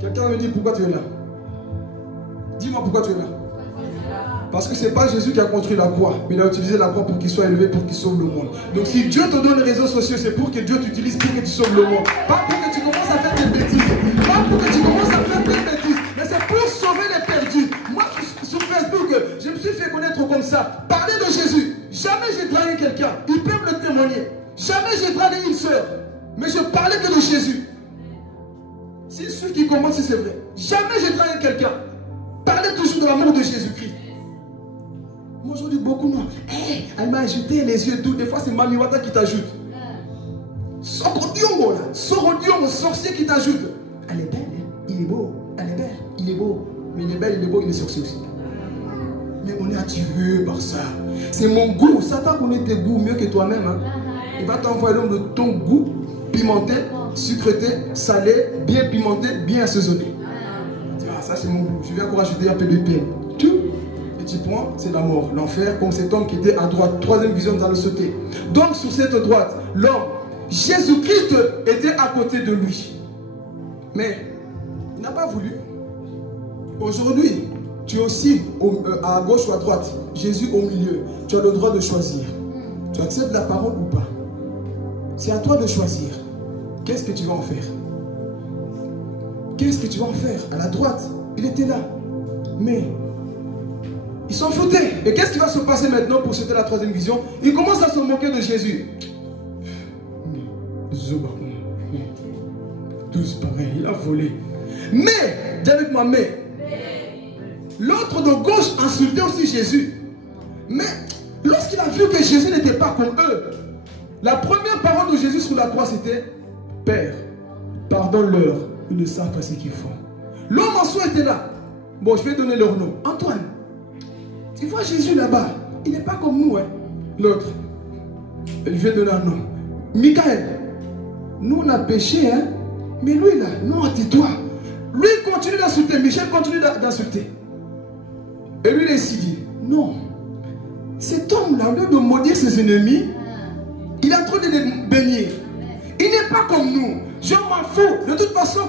Quelqu'un me dit pourquoi tu es là? Dis-moi pourquoi tu es là. Parce que ce n'est pas Jésus qui a construit la croix, mais il a utilisé la croix pour qu'il soit élevé, pour qu'il sauve le monde. Donc si Dieu te donne les réseaux sociaux, c'est pour que Dieu t'utilise pour que tu sauves le monde. Pas pour que tu commences à faire des bêtises. Pas pour que tu commences à faire des bêtises. Mais c'est pour sauver les perdus. Moi, sur Facebook, je me suis fait connaître comme ça. Parler de Jésus. Jamais j'ai dragué quelqu'un. Ils peuvent le témoigner. Jamais j'ai dragué une soeur. Mais je parlais que de Jésus. C'est ceux qui commencent si c'est vrai. Jamais j'ai dragué quelqu'un. Parlez toujours de l'amour de Jésus-Christ. Moi aujourd'hui, beaucoup non. Hey, elle m'a ajouté les yeux doux. Des fois, c'est Mami Wata qui t'ajoute. Sorodiongo là. Sorodiongo, sorcier qui t'ajoute. Elle est belle, hein? Il est beau. Elle est belle, il est beau. Mais il est belle, il est beau, il est sorcier aussi. Mais on est attiré par ça. C'est mon goût. Satan connaît tes goûts mieux que toi-même. Hein? Il va t'envoyer l'homme de ton goût, pimenté, sucreté, salé, bien pimenté, bien assaisonné. Ah, ça c'est mon goût. Je viens encore ajouter un peu de pain. Tout. Petit point, c'est la mort. L'enfer, comme cet homme qui était à droite. Troisième vision, nous allons sauter. Donc sur cette droite, l'homme, Jésus-Christ était à côté de lui. Mais il n'a pas voulu. Aujourd'hui, tu es aussi à gauche ou à droite. Jésus au milieu. Tu as le droit de choisir. Tu acceptes la parole ou pas? C'est à toi de choisir. Qu'est-ce que tu vas en faire? Qu'est-ce que tu vas en faire? À la droite, il était là. Mais ils s'en foutaient. Et qu'est-ce qui va se passer maintenant pour sauter la troisième vision? Il commence à se moquer de Jésus. Tous pareil, il a volé. Mais, dis avec moi, mais l'autre de gauche insultait aussi Jésus. Mais lorsqu'il a vu que Jésus n'était pas comme eux, la première parole de Jésus sur la croix c'était: Père, pardonne-leur, ils ne savent pas ce qu'ils font. L'homme en soi était là. Bon, je vais donner leur nom. Antoine, tu vois Jésus là-bas, il n'est pas comme nous. Hein. L'autre, je vais donner un nom. Michael, nous on a péché, hein? Mais lui là, non, tais-toi. Lui il continue d'insulter, Michel continue d'insulter. Et lui il est dit, non, cet homme-là, au lieu de maudire ses ennemis, il est en train de les bénir. Il n'est pas comme nous. Je m'en fous. De toute façon,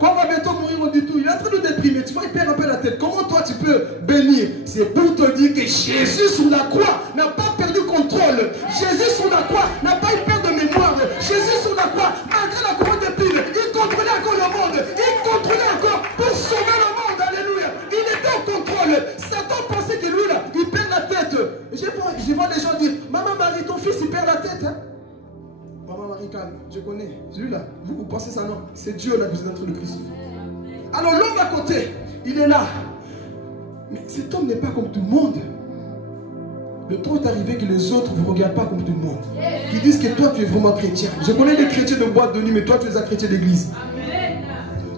quand on va bientôt mourir, on dit tout. Il est en train de déprimer. Tu vois, il perd un peu la tête. Comment toi, tu peux bénir? C'est pour te dire que Jésus sur la croix n'a pas perdu contrôle. Jésus sur la croix n'a pas eu perte de mémoire. Jésus sur la croix, malgré la couronne d'épines, il contrôlait encore le monde. Il contrôlait encore pour sauver le monde. Alléluia. Il était au contrôle. Satan pensait que lui, là, il perd la tête. Je vois les gens dire, Maman Marie, ton fils, il perd la tête. Hein? Maman Marie, calme, je connais. Celui-là, vous pensez ça, non? C'est Dieu là que vous êtes en train de crucifier. Alors l'homme à côté, il est là. Mais cet homme n'est pas comme tout le monde. Le temps est arrivé que les autres ne vous regardent pas comme tout le monde. Ils disent que toi, tu es vraiment chrétien. Je connais des chrétiens de boîte de nuit, mais toi, tu es un chrétien d'église.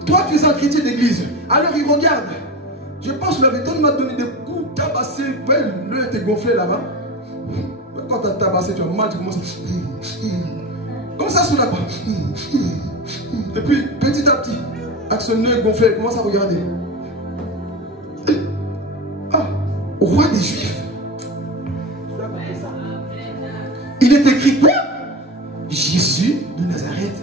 Toi, tu es un chrétien d'église. Alors ils regardent. Je pense que le temps m'a donné des coups tabassés. Ouais, l'œil était gonflé là-bas. Quand tu as tabassé, tu as mal, tu commences à... Comme ça sous la croix. Et puis, petit à petit, avec son œil gonflé, il commence à regarder. Ah, roi des Juifs. Il est écrit quoi? Jésus de Nazareth,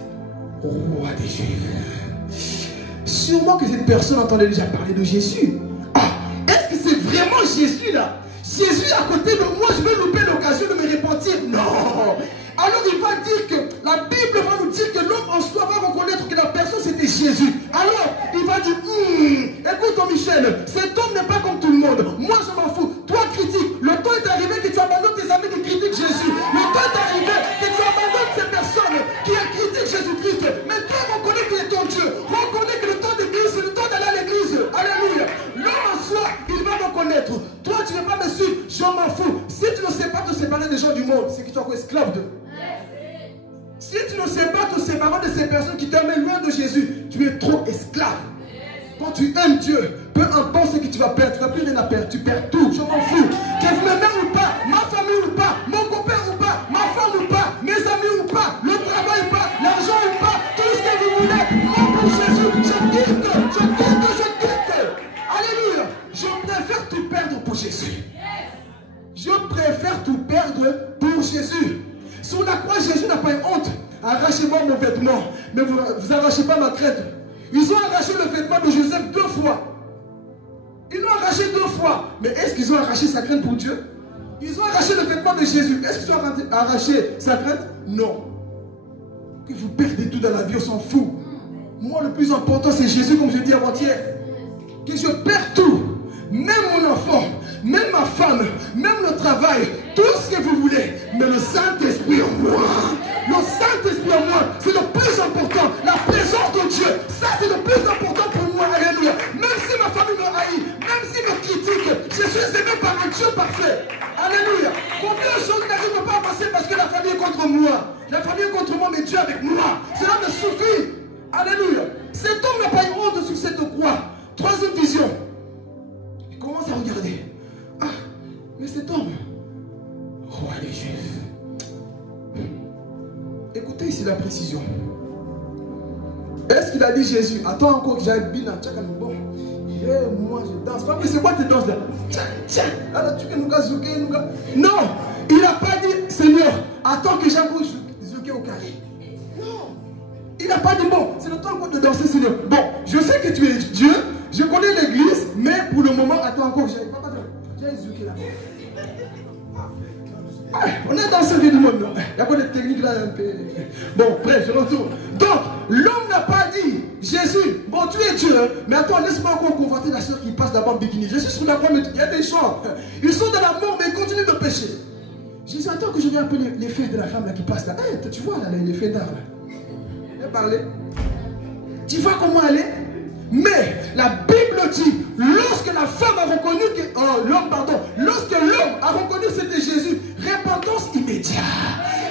roi des Juifs. Sûrement que cette personne entendait déjà parler de Jésus. Ah, est-ce que c'est vraiment Jésus là? Jésus à côté de moi, je vais louper l'occasion de me repentir? Non. Alors il va dire que, la Bible va nous dire que l'homme en soi va reconnaître que la personne c'était Jésus. Alors il va dire, écoute Michel, cet homme n'est pas comme tout le monde. Moi je m'en fous. Toi critique. Le temps est arrivé que tu abandonnes tes amis qui critiquent Jésus. Le temps est arrivé que tu abandonnes ces personnes qui critiquent Jésus-Christ. Mais toi reconnais qu'il est ton Dieu. Reconnais que le temps d'église, c'est le temps d'aller à l'église. Alléluia. L'homme en soi, il va reconnaître. Toi tu ne veux pas me suivre, je m'en fous. Si tu ne sais pas te séparer des gens du monde, c'est que tu es encore esclave d'eux. Si tu ne sais pas te séparer de ces personnes qui t'amènent loin de Jésus, tu es trop esclave. Quand tu aimes Dieu, peu importe ce que tu vas perdre, tu n'as plus rien à perdre, tu perds tout, je m'en fous. Que vous m'aimez ou pas, ma famille ou pas, mon copain ou pas, ma femme ou pas, mes amis ou pas, le travail ou pas, l'argent ou pas, tout ce que vous voulez, moi pour Jésus, je quitte. Alléluia. Je préfère tout perdre pour Jésus. Je préfère tout perdre pour Jésus. Sur la croix, Jésus n'a pas eu honte. Arrachez-moi mon vêtement, mais vous n'arrachez pas ma crête. Ils ont arraché le vêtement de Joseph 2 fois. Ils l'ont arraché 2 fois. Mais est-ce qu'ils ont arraché sa crête pour Dieu? Ils ont arraché le vêtement de Jésus. Est-ce qu'ils ont arraché sa crête? Non. Que vous perdez tout dans la vie, on s'en fout. Moi, le plus important, c'est Jésus, comme je dis avant-hier. Que je perds tout. Même mon enfant, même ma femme, même le travail, tout ce que vous voulez. Mais le Saint-Esprit en moi. Le Saint-Esprit en moi, c'est le plus important. La présence de Dieu, ça c'est le plus important pour moi. Alléluia. Même si ma famille me haït, même s'ils me critiquent, je suis aimé par un Dieu parfait. contre moi. La famille est contre moi, mais Dieu est avec moi. Cela me suffit. Alléluia. Cet homme n'a pas eu honte sur cette croix. Troisième vision. Il commence à regarder. Ah, mais cet homme, roi des Juifs. Écoutez ici la précision. Est-ce qu'il a dit Jésus, attends encore que j'aille bien, bon, moi je danse. Mais c'est quoi tes danses là? Tiens, alors tu nous gars, non, il n'a pas dit Seigneur, attends que j'aille zouker au carré. Non, il n'a pas dit bon, c'est le temps de danser Seigneur. Bon, je sais que tu es Dieu, je connais l'église, mais pour le moment, attends encore que j'aille zouker là-bas. On est dans ce vie du monde. Il y a pas de technique là un peu. Bon, bref, je retourne. Donc, l'homme n'a pas dit Jésus, bon, tu es Dieu, mais attends, laisse-moi encore convoiter la soeur qui passe d'abord en bikini. Je suis sur la croix, mais il y a des gens. Ils sont dans la mort, mais ils continuent de pécher. Jésus, attends que je viens appeler les fers de la femme là qui passe là. Hey, tu vois là, les fers d'art là. Viens parler. Tu vois comment elle est? Mais la Bible dit, lorsque la femme a reconnu que lorsque l'homme a reconnu que c'était Jésus, repentance immédiate.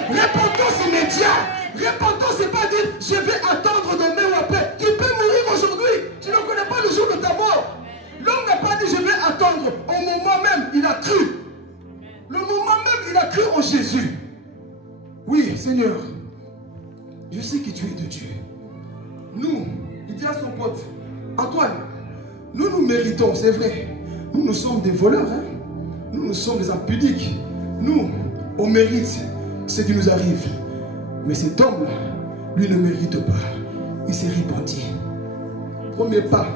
Repentance immédiate. Repentance, c'est pas dire je vais attendre demain ou après. Tu peux mourir aujourd'hui. Tu ne connais pas le jour de ta mort. L'homme n'a pas dit je vais attendre. Au moment même, il a cru. Le moment même, il a cru en Jésus. Oui, Seigneur, je sais que tu es de Dieu. Nous, il dit à son pote, Antoine, nous méritons, c'est vrai. Nous sommes des voleurs, hein? Nous sommes des impudiques. Nous, on mérite ce qui nous arrive. Mais cet homme-là, lui ne mérite pas. Il s'est repenti. Premier pas,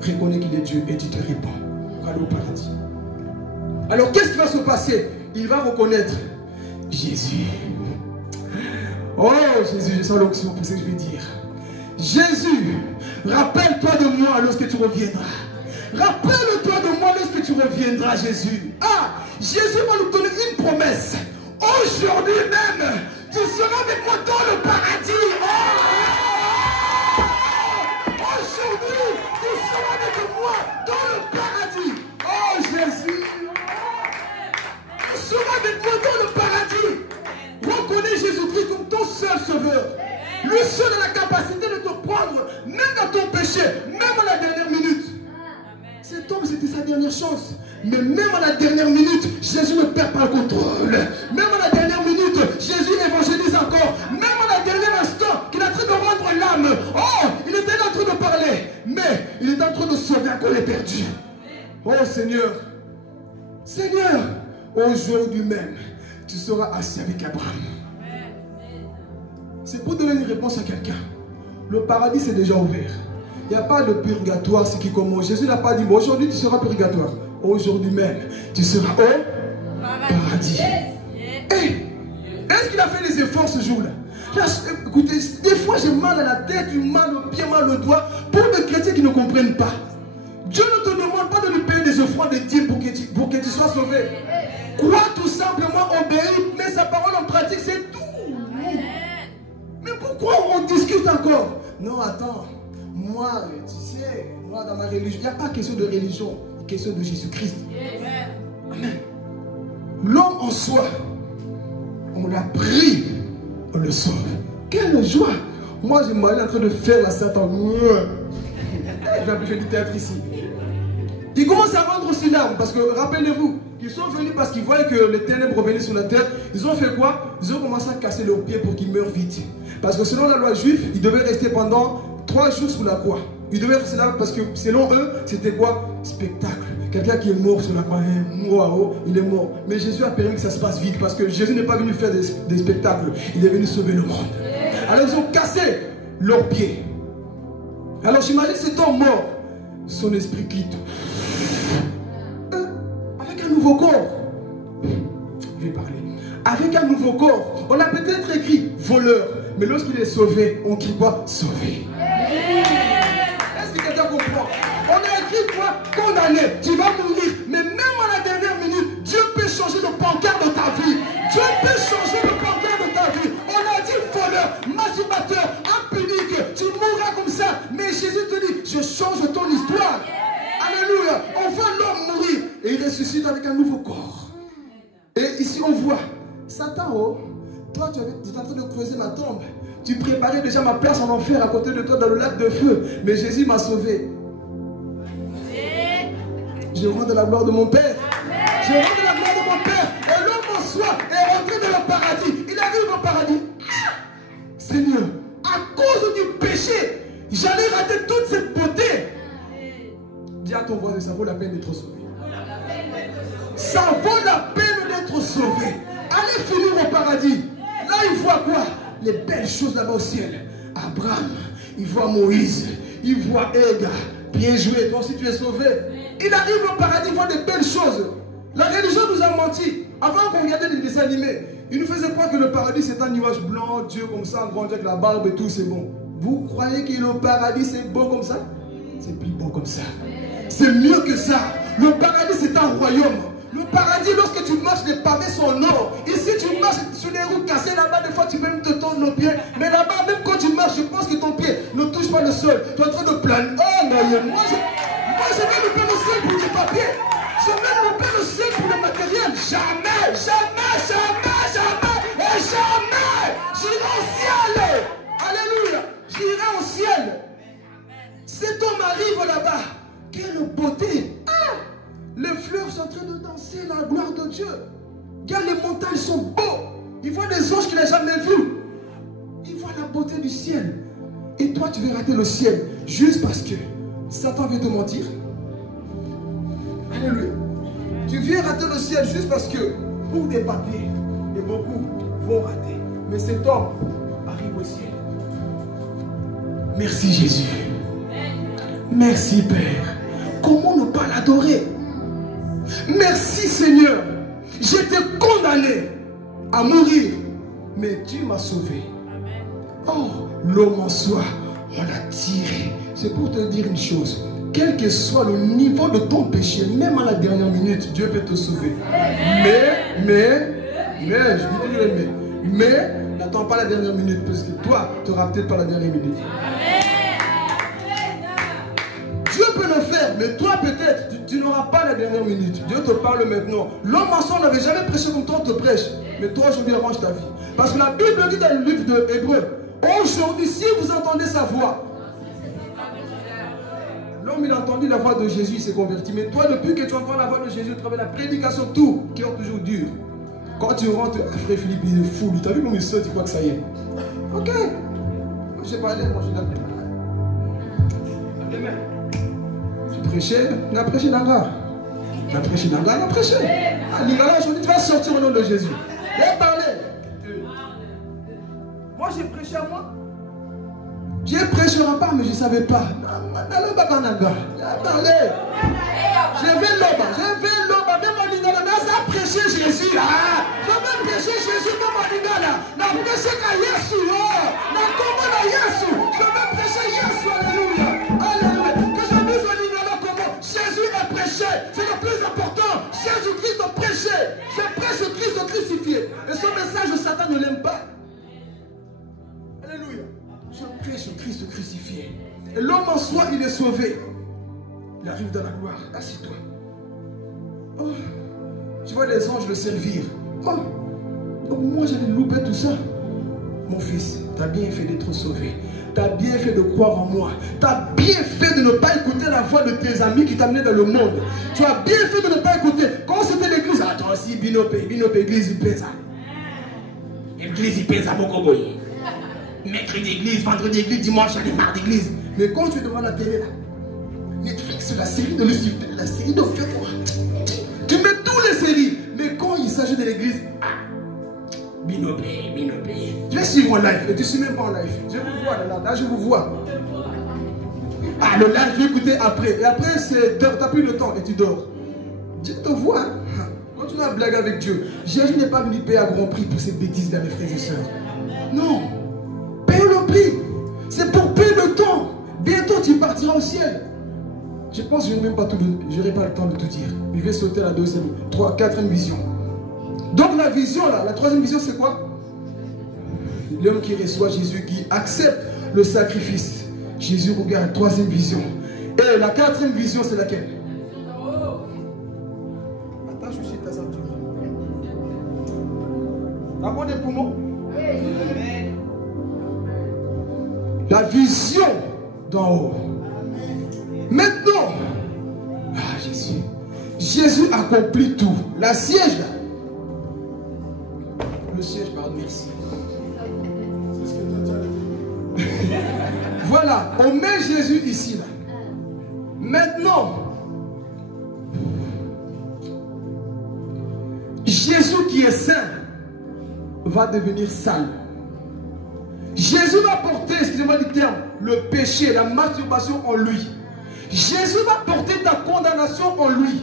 reconnais qu'il est Dieu et tu te répands pour aller au paradis. Alors qu'est-ce qui va se passer? Il va reconnaître Jésus. Oh Jésus, je sens l'onction pour ce que je vais dire. Jésus, rappelle-toi de moi lorsque tu reviendras. Rappelle-toi de moi lorsque tu reviendras, Jésus. Ah, Jésus va nous donner une promesse. Aujourd'hui même, tu seras avec moi dans le paradis. Oh! Aujourd'hui, tu seras avec moi dans le paradis. Oh Jésus, tu seras avec moi dans le paradis. Reconnais Jésus-Christ comme ton seul sauveur. Lui seul a la capacité de te prendre, même dans ton péché, même à la dernière minute. Cet homme, c'était sa dernière chance. Mais même à la dernière minute, Jésus ne perd pas le contrôle. Même à la dernière minute, Jésus évangélise encore. Même à la dernière instant, qu'il est en train de rendre l'âme. Oh, il était en train de parler. Mais il est en train de sauver encore les perdus. Oh Seigneur, Seigneur, aujourd'hui même, tu seras assis avec Abraham. C'est pour donner une réponse à quelqu'un. Le paradis c'est déjà ouvert. Il n'y a pas de purgatoire, ce qui commence. Jésus n'a pas dit, bon, aujourd'hui tu seras purgatoire. Aujourd'hui même, tu seras au paradis. Hey, est-ce qu'il a fait des efforts ce jour-là? Écoutez, des fois j'ai mal à la tête, mal au pied, mal au doigt. Pour des chrétiens qui ne comprennent pas. Dieu ne te demande pas de lui payer des offrandes et dîmes pour que tu sois sauvé. Crois tout simplement, obéis, mets sa parole en pratique, c'est tout. Mais pourquoi on discute encore? Non, attends. Moi, tu sais, moi dans ma religion, il n'y a pas question de religion, il y a question de Jésus-Christ. Amen. L'homme en soi, on l'a pris, on le sauve. Quelle joie! Moi, je m'allais en train de faire la Satan. Je vais du théâtre ici. Il commence à rendre aussi l'âme, parce que rappelez-vous, ils sont venus parce qu'ils voyaient que les ténèbres venaient sur la terre. Ils ont fait quoi? Ils ont commencé à casser leurs pieds pour qu'ils meurent vite. Parce que selon la loi juive, ils devaient rester pendant 3 jours sous la croix. Ils devaient rester là parce que selon eux, c'était quoi? Spectacle. Quelqu'un qui est mort sur la croix, il est mort. Mais Jésus a permis que ça se passe vite parce que Jésus n'est pas venu faire des spectacles. Il est venu sauver le monde. Alors ils ont cassé leurs pieds. Alors j'imagine cet homme mort, son esprit quitte. Avec un nouveau corps. Je vais parler. Avec un nouveau corps. On a peut-être écrit voleur. Mais lorsqu'il est sauvé, on crie quoi? Sauvé. Est-ce que quelqu'un comprend? On a écrit quoi? Condamné. Tu vas mourir. Mais même à la dernière minute, Dieu peut changer le pancart de ta vie. Dieu peut changer le pancart de ta vie. On a dit voleur, masturbateur, impudique. Tu mourras comme ça. Mais Jésus te dit, je change ton histoire. Alléluia. On voit l'homme mourir. Et il ressuscite avec un nouveau corps. Et ici on voit Satan, toi, tu étais en train de creuser ma tombe. Tu préparais déjà ma place en enfer à côté de toi dans le lac de feu. Mais Jésus m'a sauvé. Je rends de la gloire de mon Père. Je rends de la gloire de mon Père. Et l'homme en soi est rentré dans le paradis. Il arrive au paradis. Seigneur, à cause du péché, j'allais rater toute cette beauté. Dis à ton voisin, ça vaut la peine d'être sauvé. Ça vaut la peine d'être sauvé. Allez finir au paradis. Là, il voit quoi? Les belles choses là-bas au ciel. Abraham, il voit Moïse, il voit Ega. Bien joué, toi aussi tu es sauvé. Il arrive au paradis, il voit des belles choses. La religion nous a menti. Avant qu'on regardait les dessins animés, ils nous faisaient croire que le paradis c'est un nuage blanc, Dieu comme ça, grand Dieu avec la barbe et tout, c'est bon. Vous croyez que le paradis c'est beau comme ça? C'est plus beau comme ça. C'est mieux que ça. Le paradis c'est un royaume. Le paradis, lorsque tu marches, les pavés sont en or. Ici, tu marches sur des roues cassées là-bas, des fois tu peux même te tendre le pied. Mais là-bas, même quand tu marches, je pense que ton pied ne touche pas le sol. Tu es en train de planer. Oh non, moi je vais louper le ciel pour des papiers. Je vais louper le ciel pour le matériel. Jamais, jamais, jamais, jamais et jamais. J'irai au ciel. Alléluia. J'irai au ciel. Cet homme arrive là-bas. Quelle beauté. Ah! Les fleurs sont en train de danser la gloire de Dieu. Regarde, les montagnes sont beaux. Il voit des anges qu'il n'a jamais vus. Il voit la beauté du ciel. Et toi, tu veux rater le ciel juste parce que Satan veut te mentir. Alléluia. Tu viens rater le ciel juste parce que pour des papiers, et beaucoup vont rater. Mais cet homme arrive au ciel. Merci Jésus. Merci Père. Comment ne pas l'adorer? Merci Seigneur. J'étais condamné à mourir, mais tu m'as sauvé. Oh, l'homme en soi, on l'a tiré. C'est pour te dire une chose. Quel que soit le niveau de ton péché, même à la dernière minute, Dieu peut te sauver. Mais, n'attends pas la dernière minute, parce que toi, tu n'auras peut-être pas la dernière minute. Dieu peut le faire, mais toi peut-être, tu n'auras pas la dernière minute. Dieu te parle maintenant. L'homme en soi n'avait jamais prêché comme toi, on te prêche. Mais toi aujourd'hui, arrange ta vie. Parce que la Bible dit dans le livre de Hébreux, aujourd'hui, si vous entendez sa voix, l'homme il a entendu la voix de Jésus, il s'est converti. Mais toi, depuis que tu entends la voix de Jésus, tu travailles la prédication, tout, qui est toujours dur. Quand tu rentres, frère Philippe, il est fou. Tu as vu comment il saute, tu crois que ça y est. Ok. Moi, je sais pas aller, moi, je l'ai demain. Prêcher, on a prêché Nanga. On a prêché Nanga, on a prêché. À Lingala, aujourd'hui, tu vas sortir au nom de Jésus. Viens parler. Moi, j'ai prêché à moi. J'ai prêché à part, mais je ne savais pas. Je vais l'homme, même à Lingala, ça a prêché Jésus là. Je vais prêcher Jésus même à Lingala. Je vais prêcher à Yesu. Je vais prêcher Yesu. Alléluia. Alléluia. Jésus est prêché, c'est le plus important. Jésus-Christ est prêché. Je prêche Christ crucifié. Et son message, Satan ne l'aime pas. Alléluia. Je prêche Christ crucifié. Et l'homme en soi, il est sauvé. Il arrive dans la gloire. Assieds-toi. Oh, tu vois les anges le servir. Oh, donc moi j'allais louper tout ça. Mon fils, tu as bien fait d'être sauvé. Tu as bien fait de croire en moi. Tu as bien fait de ne pas écouter la voix de tes amis qui t'amenaient dans le monde. Tu as bien fait de ne pas écouter. Quand c'était l'église, attends aussi, Binope, église, il pèse. Église, il pèse à Mokoboy. Mercredi église, vendredi église, dimanche, j'en ai marre d'église. Mais quand tu es devant la télé là, Netflix, la série de Lucifer, la série de Dieu, tu mets toutes les séries. Mais quand il s'agit de l'église, Binope. Je vais suivre en live. Et tu ne suis même pas en live. Je vous vois là, je vous vois. Ah, le live, je vais écouter après. Et après, tu n'as plus le temps et tu dors. Dieu te voit. Continue à blaguer avec Dieu. Jésus n'est pas venu payer à grand prix pour ces bêtises là, mes frères et sœurs. Non. Paye le prix. C'est pour payer le temps. Bientôt, tu partiras au ciel. Je pense que je n'aurai pas le temps de tout dire. Je vais sauter à la quatrième vision. Donc la vision là, la troisième vision c'est quoi? L'homme qui reçoit Jésus, qui accepte le sacrifice. Jésus regarde la troisième vision. Et la quatrième vision c'est laquelle? Attends, je suis ta ceinture. T'as quoi des poumons? la vision d'en haut. Maintenant, Jésus accomplit tout. La siège là. Le siège, pardon, merci. Voilà, on met Jésus ici là. Maintenant, Jésus qui est saint va devenir sale. Jésus va porter, excusez-moi du terme, le péché, la masturbation en lui. Jésus va porter ta condamnation en lui.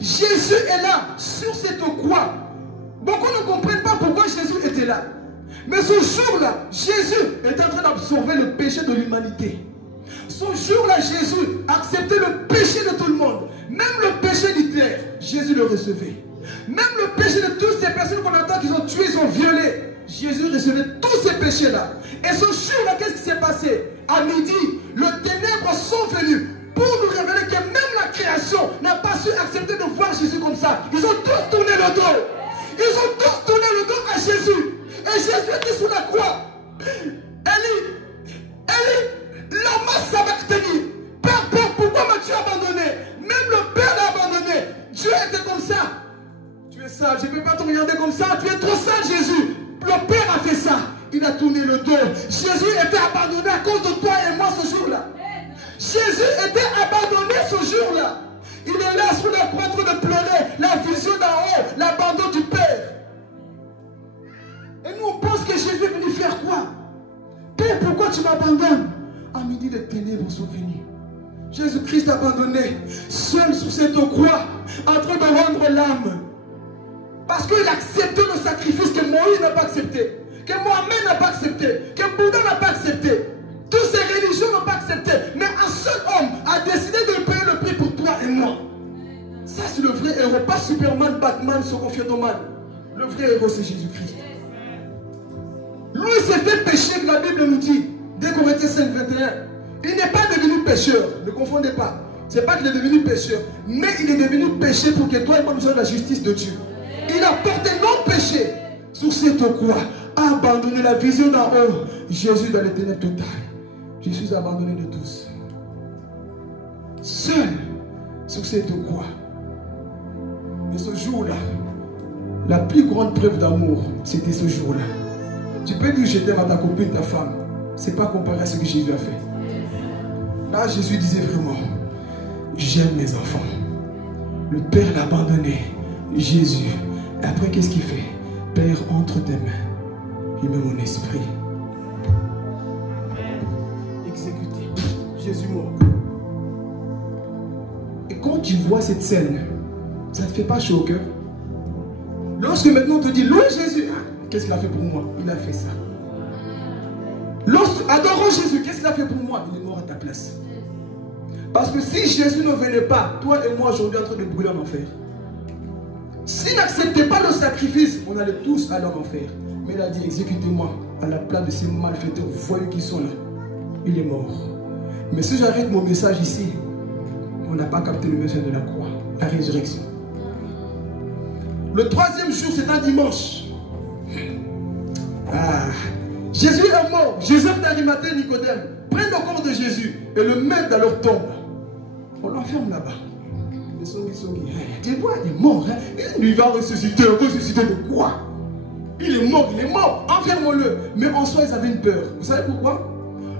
Jésus est là, sur cette croix. Beaucoup ne comprennent pas pourquoi Jésus était là. Mais ce jour-là, Jésus est en train d'absorber le péché de l'humanité. Ce jour-là, Jésus acceptait le péché de tout le monde. Même le péché d'Hitler, Jésus le recevait. Même le péché de toutes ces personnes qu'on entend qu'ils ont tuées, ils ont violées, Jésus recevait tous ces péchés-là. Et ce jour-là, qu'est-ce qui s'est passé? À midi, les ténèbres sont venues pour nous révéler que même la création n'a pas su accepter de voir Jésus comme ça. Ils ont tous tourné le dos. Ils ont tous tourné le dos à Jésus. Et Jésus était sur la croix. Élie, lama sabachthani. Père, pourquoi m'as-tu abandonné? Même le Père l'a abandonné. Dieu était comme ça. Tu es sale, je ne peux pas te regarder comme ça. Tu es trop sale, Jésus. Le Père a fait ça. Il a tourné le dos. Jésus était abandonné à cause de toi et moi ce jour-là. Jésus était abandonné ce jour-là. Il est là sur la croix en train de pleurer. La vision d'en haut, l'abandon du Père. Et nous on pense que Jésus est venu faire quoi? Père, pourquoi tu m'abandonnes? À midi, les ténèbres sont venues. Jésus-Christ abandonné, seul sur cette croix, en train de rendre l'âme. Parce qu'il a accepté le sacrifice que Moïse n'a pas accepté, que Mohamed n'a pas accepté, que Bouddha n'a pas accepté. Toutes ces religions n'ont pas accepté. Mais un seul homme a décidé de payer le prix pour toi et moi. Ça, c'est le vrai héros. Pas Superman, Batman, Sorofiatoman. Le vrai héros, c'est Jésus-Christ. Lui, s'est fait pécher, que la Bible nous dit. Dès Corinthiens 5, 21. Il n'est pas devenu pécheur. Ne confondez pas. Ce n'est pas qu'il est devenu pécheur. Mais il est devenu péché pour que toi et moi nous ayons la justice de Dieu. Il a porté nos péchés sur cette croix. A abandonné la vision d'en haut. Jésus dans les ténèbres totales. Je suis abandonné de tous. Seul sur cette croix. Et ce jour-là, la plus grande preuve d'amour, c'était ce jour-là. Tu peux dire je t'aime à ta copine, ta femme. Ce n'est pas comparé à ce que Jésus a fait. Là, Jésus disait vraiment, j'aime mes enfants. Le Père l'a abandonné. Jésus. Et après, qu'est-ce qu'il fait? Père, entre tes mains. Il met mon esprit. Exécuté. Jésus mort. Et quand tu vois cette scène, ça ne te fait pas chaud au cœur? Lorsque maintenant on te dit, louez Jésus, qu'est-ce qu'il a fait pour moi? Il a fait ça. Lorsque adorons Jésus, qu'est-ce qu'il a fait pour moi? Il est mort à ta place. Parce que si Jésus ne venait pas, toi et moi aujourd'hui en train de brûler en enfer. S'il n'acceptait pas le sacrifice, on allait tous aller en enfer. Mais il a dit, exécutez-moi à la place de ces malfaiteurs voyous qui sont là. Il est mort. Mais si j'arrête mon message ici, on n'a pas capté le message de la croix, la résurrection. Le troisième jour, c'est un dimanche. Jésus est mort. Joseph d'Arimathée et Nicodème prennent le corps de Jésus et le mettent dans leur tombe. On l'enferme là-bas. Tu vois, il est mort. Hein? Il va ressusciter. Ressusciter de quoi? Il est mort, enferme-le. Mais en soi, ils avaient une peur. Vous savez pourquoi?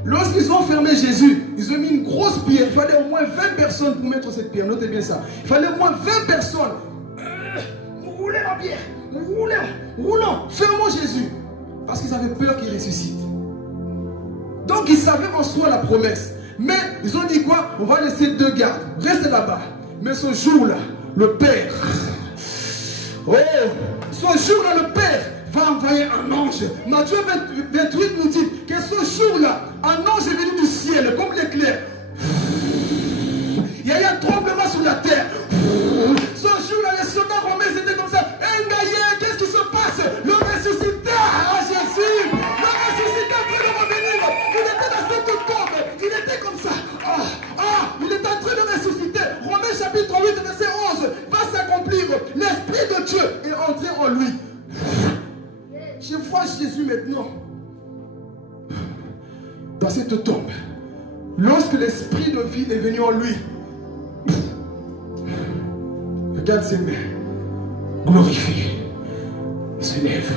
Lorsqu'ils ont fermé Jésus, ils ont mis une grosse pierre. Il fallait au moins 20 personnes pour mettre cette pierre. Notez bien ça. Il fallait au moins 20 personnes. Roulez la pierre. Roulant. Fermons Jésus. Parce qu'ils avaient peur qu'il ressuscite. Donc ils savaient en soi la promesse. Mais ils ont dit quoi? On va laisser 2 gardes. Restez là-bas. Mais ce jour-là, le Père, ce jour-là, le Père va envoyer un ange. Matthieu 28 nous dit que ce jour-là, un ange est venu du ciel, comme l'éclair. Il y a eu un tremblement sur la terre. Ce jour-là, les soldats romains étaient comme ça. Qu'est-ce qui se passe? Le ressusciteur, Jésus, le ressusciteur est en train de revenir. Il était dans cette tombe. Il était comme ça. Il est en train de ressusciter. Romains chapitre 8, verset 11 va s'accomplir. L'Esprit de Dieu est entré en lui. Je vois Jésus maintenant dans cette tombe, lorsque l'esprit de vie est venu en lui, regarde ses mains, glorifié, se lève.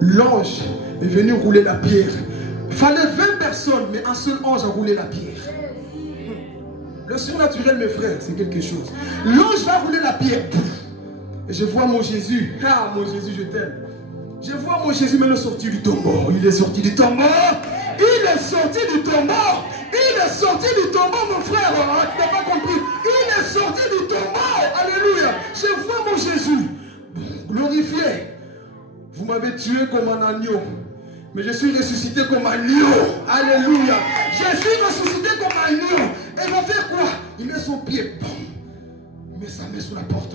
L'ange est venu rouler la pierre. Il fallait 20 personnes, mais un seul ange a roulé la pierre. Le surnaturel, mes frères, c'est quelque chose. L'ange va rouler la pierre. Et je vois mon Jésus. Ah, mon Jésus, je t'aime. Je vois mon Jésus maintenant sorti du tombeau. Il est sorti du tombeau. Il est sorti du tombeau. Il est sorti du tombeau, mon frère. Ah, tu n'as pas compris. Il est sorti du tombeau. Alléluia. Je vois mon Jésus. Glorifié. Vous m'avez tué comme un agneau. Mais je suis ressuscité comme un agneau. Alléluia. Je suis ressuscité comme un agneau. Et il va faire quoi? Il met son pied. Il met sa main sur la porte.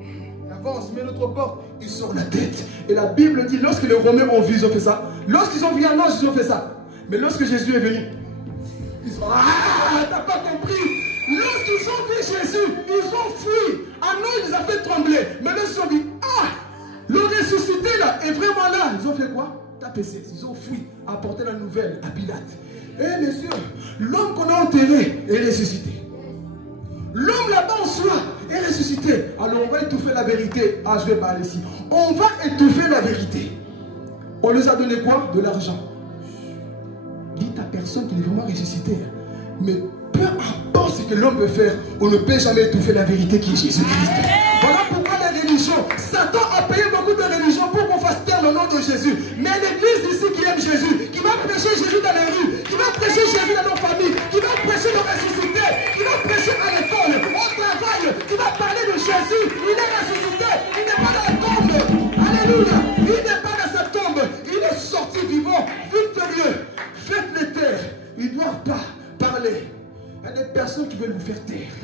Il avance, il met l'autre porte. Il sort la tête. Et la Bible dit, lorsque les Romains ont vu, ils ont fait ça. Lorsqu'ils ont vu un ange, ils ont fait ça. Mais lorsque Jésus est venu, ils ont... Ah, t'as pas compris. Lorsqu'ils ont vu Jésus, ils ont fui. Un ange les a fait trembler. Mais là, ils ont dit, ah, le ressuscité là est vraiment là. Ils ont fait quoi? Taper 16. Ils ont fui, apporter la nouvelle à Pilate. Eh messieurs, l'homme qu'on a enterré est ressuscité. L'homme là-bas en soi est ressuscité. Alors on va étouffer la vérité. Ah, je vais parler ici. On va étouffer la vérité. On les a donné quoi? De l'argent. Dites à personne qu'il est vraiment ressuscité. Mais peu importe ce que l'homme peut faire, on ne peut jamais étouffer la vérité qui est Jésus-Christ. Voilà pourquoi les religions, Satan a payé beaucoup de religions pour qu'on fasse taire le nom de Jésus. Mais l'église ici qui aime Jésus, qui va prêcher Jésus dans les rues, qui va prêcher Jésus dans nos familles, qui va prêcher le ressuscité, qui va prêcher à l'école, au travail, qui va parler de Jésus. Il est ressuscité, il n'est pas dans la tombe. Alléluia. Il n'est pas dans sa tombe, il est sorti vivant, victorieux. Faites-les taire, ils ne doivent pas parler. Il y a des personnes qui veulent vous faire taire.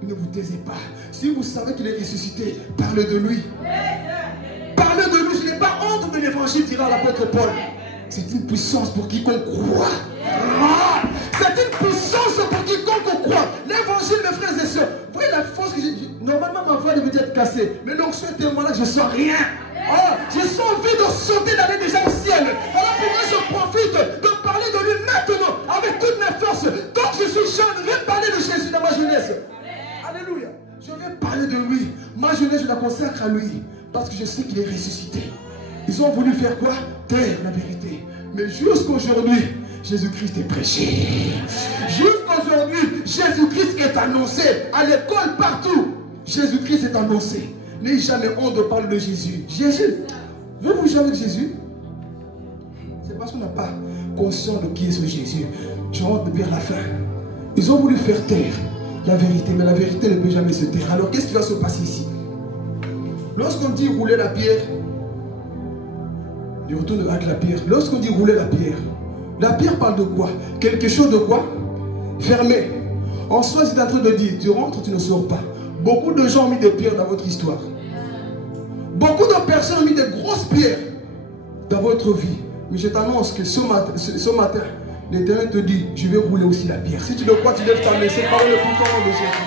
Ne vous taisez pas. Si vous savez qu'il est ressuscité, parlez de lui. Parlez de lui. Je n'ai pas honte de l'évangile, dira l'apôtre Paul. C'est une puissance pour quiconque croit. Ah, c'est une puissance pour quiconque croit. L'évangile, mes frères et sœurs. Vous voyez la force que j'ai. Normalement, ma voix devait être cassée. Mais donc, ce témoignage, je ne sens rien. Oh, j'ai envie de sauter, d'aller déjà au ciel. Voilà pourquoi je profite de parler de lui maintenant, avec toutes mes forces. Tant que je suis jeune, je vais parler de Jésus dans ma jeunesse. Alléluia. Je vais parler de lui. Ma jeunesse, je la consacre à lui. Parce que je sais qu'il est ressuscité. Ils ont voulu faire quoi? Taire la vérité. Mais jusqu'aujourd'hui, Jésus-Christ est prêché. Jusqu'aujourd'hui, Jésus-Christ est annoncé. À l'école, partout, Jésus-Christ est annoncé. N'ayez jamais honte de parler de Jésus. Jésus, vous jouez avec Jésus? C'est parce qu'on n'a pas conscience de qui est ce Jésus. Je rentre vers la fin. Ils ont voulu faire taire la vérité, mais la vérité ne peut jamais se taire. Alors qu'est-ce qui va se passer ici? Lorsqu'on dit rouler la pierre, je retourne avec la pierre. Lorsqu'on dit rouler la pierre parle de quoi? Quelque chose de quoi? Fermé. En soi, c'est en train de dire, tu rentres, tu ne sors pas. Beaucoup de gens ont mis des pierres dans votre histoire. Beaucoup de personnes ont mis des grosses pierres dans votre vie. Mais je t'annonce que ce matin, l'Éternel te dit, je vais rouler aussi la pierre. Si tu le crois, tu lèves ta main. C'est par le puissant nom de Jésus.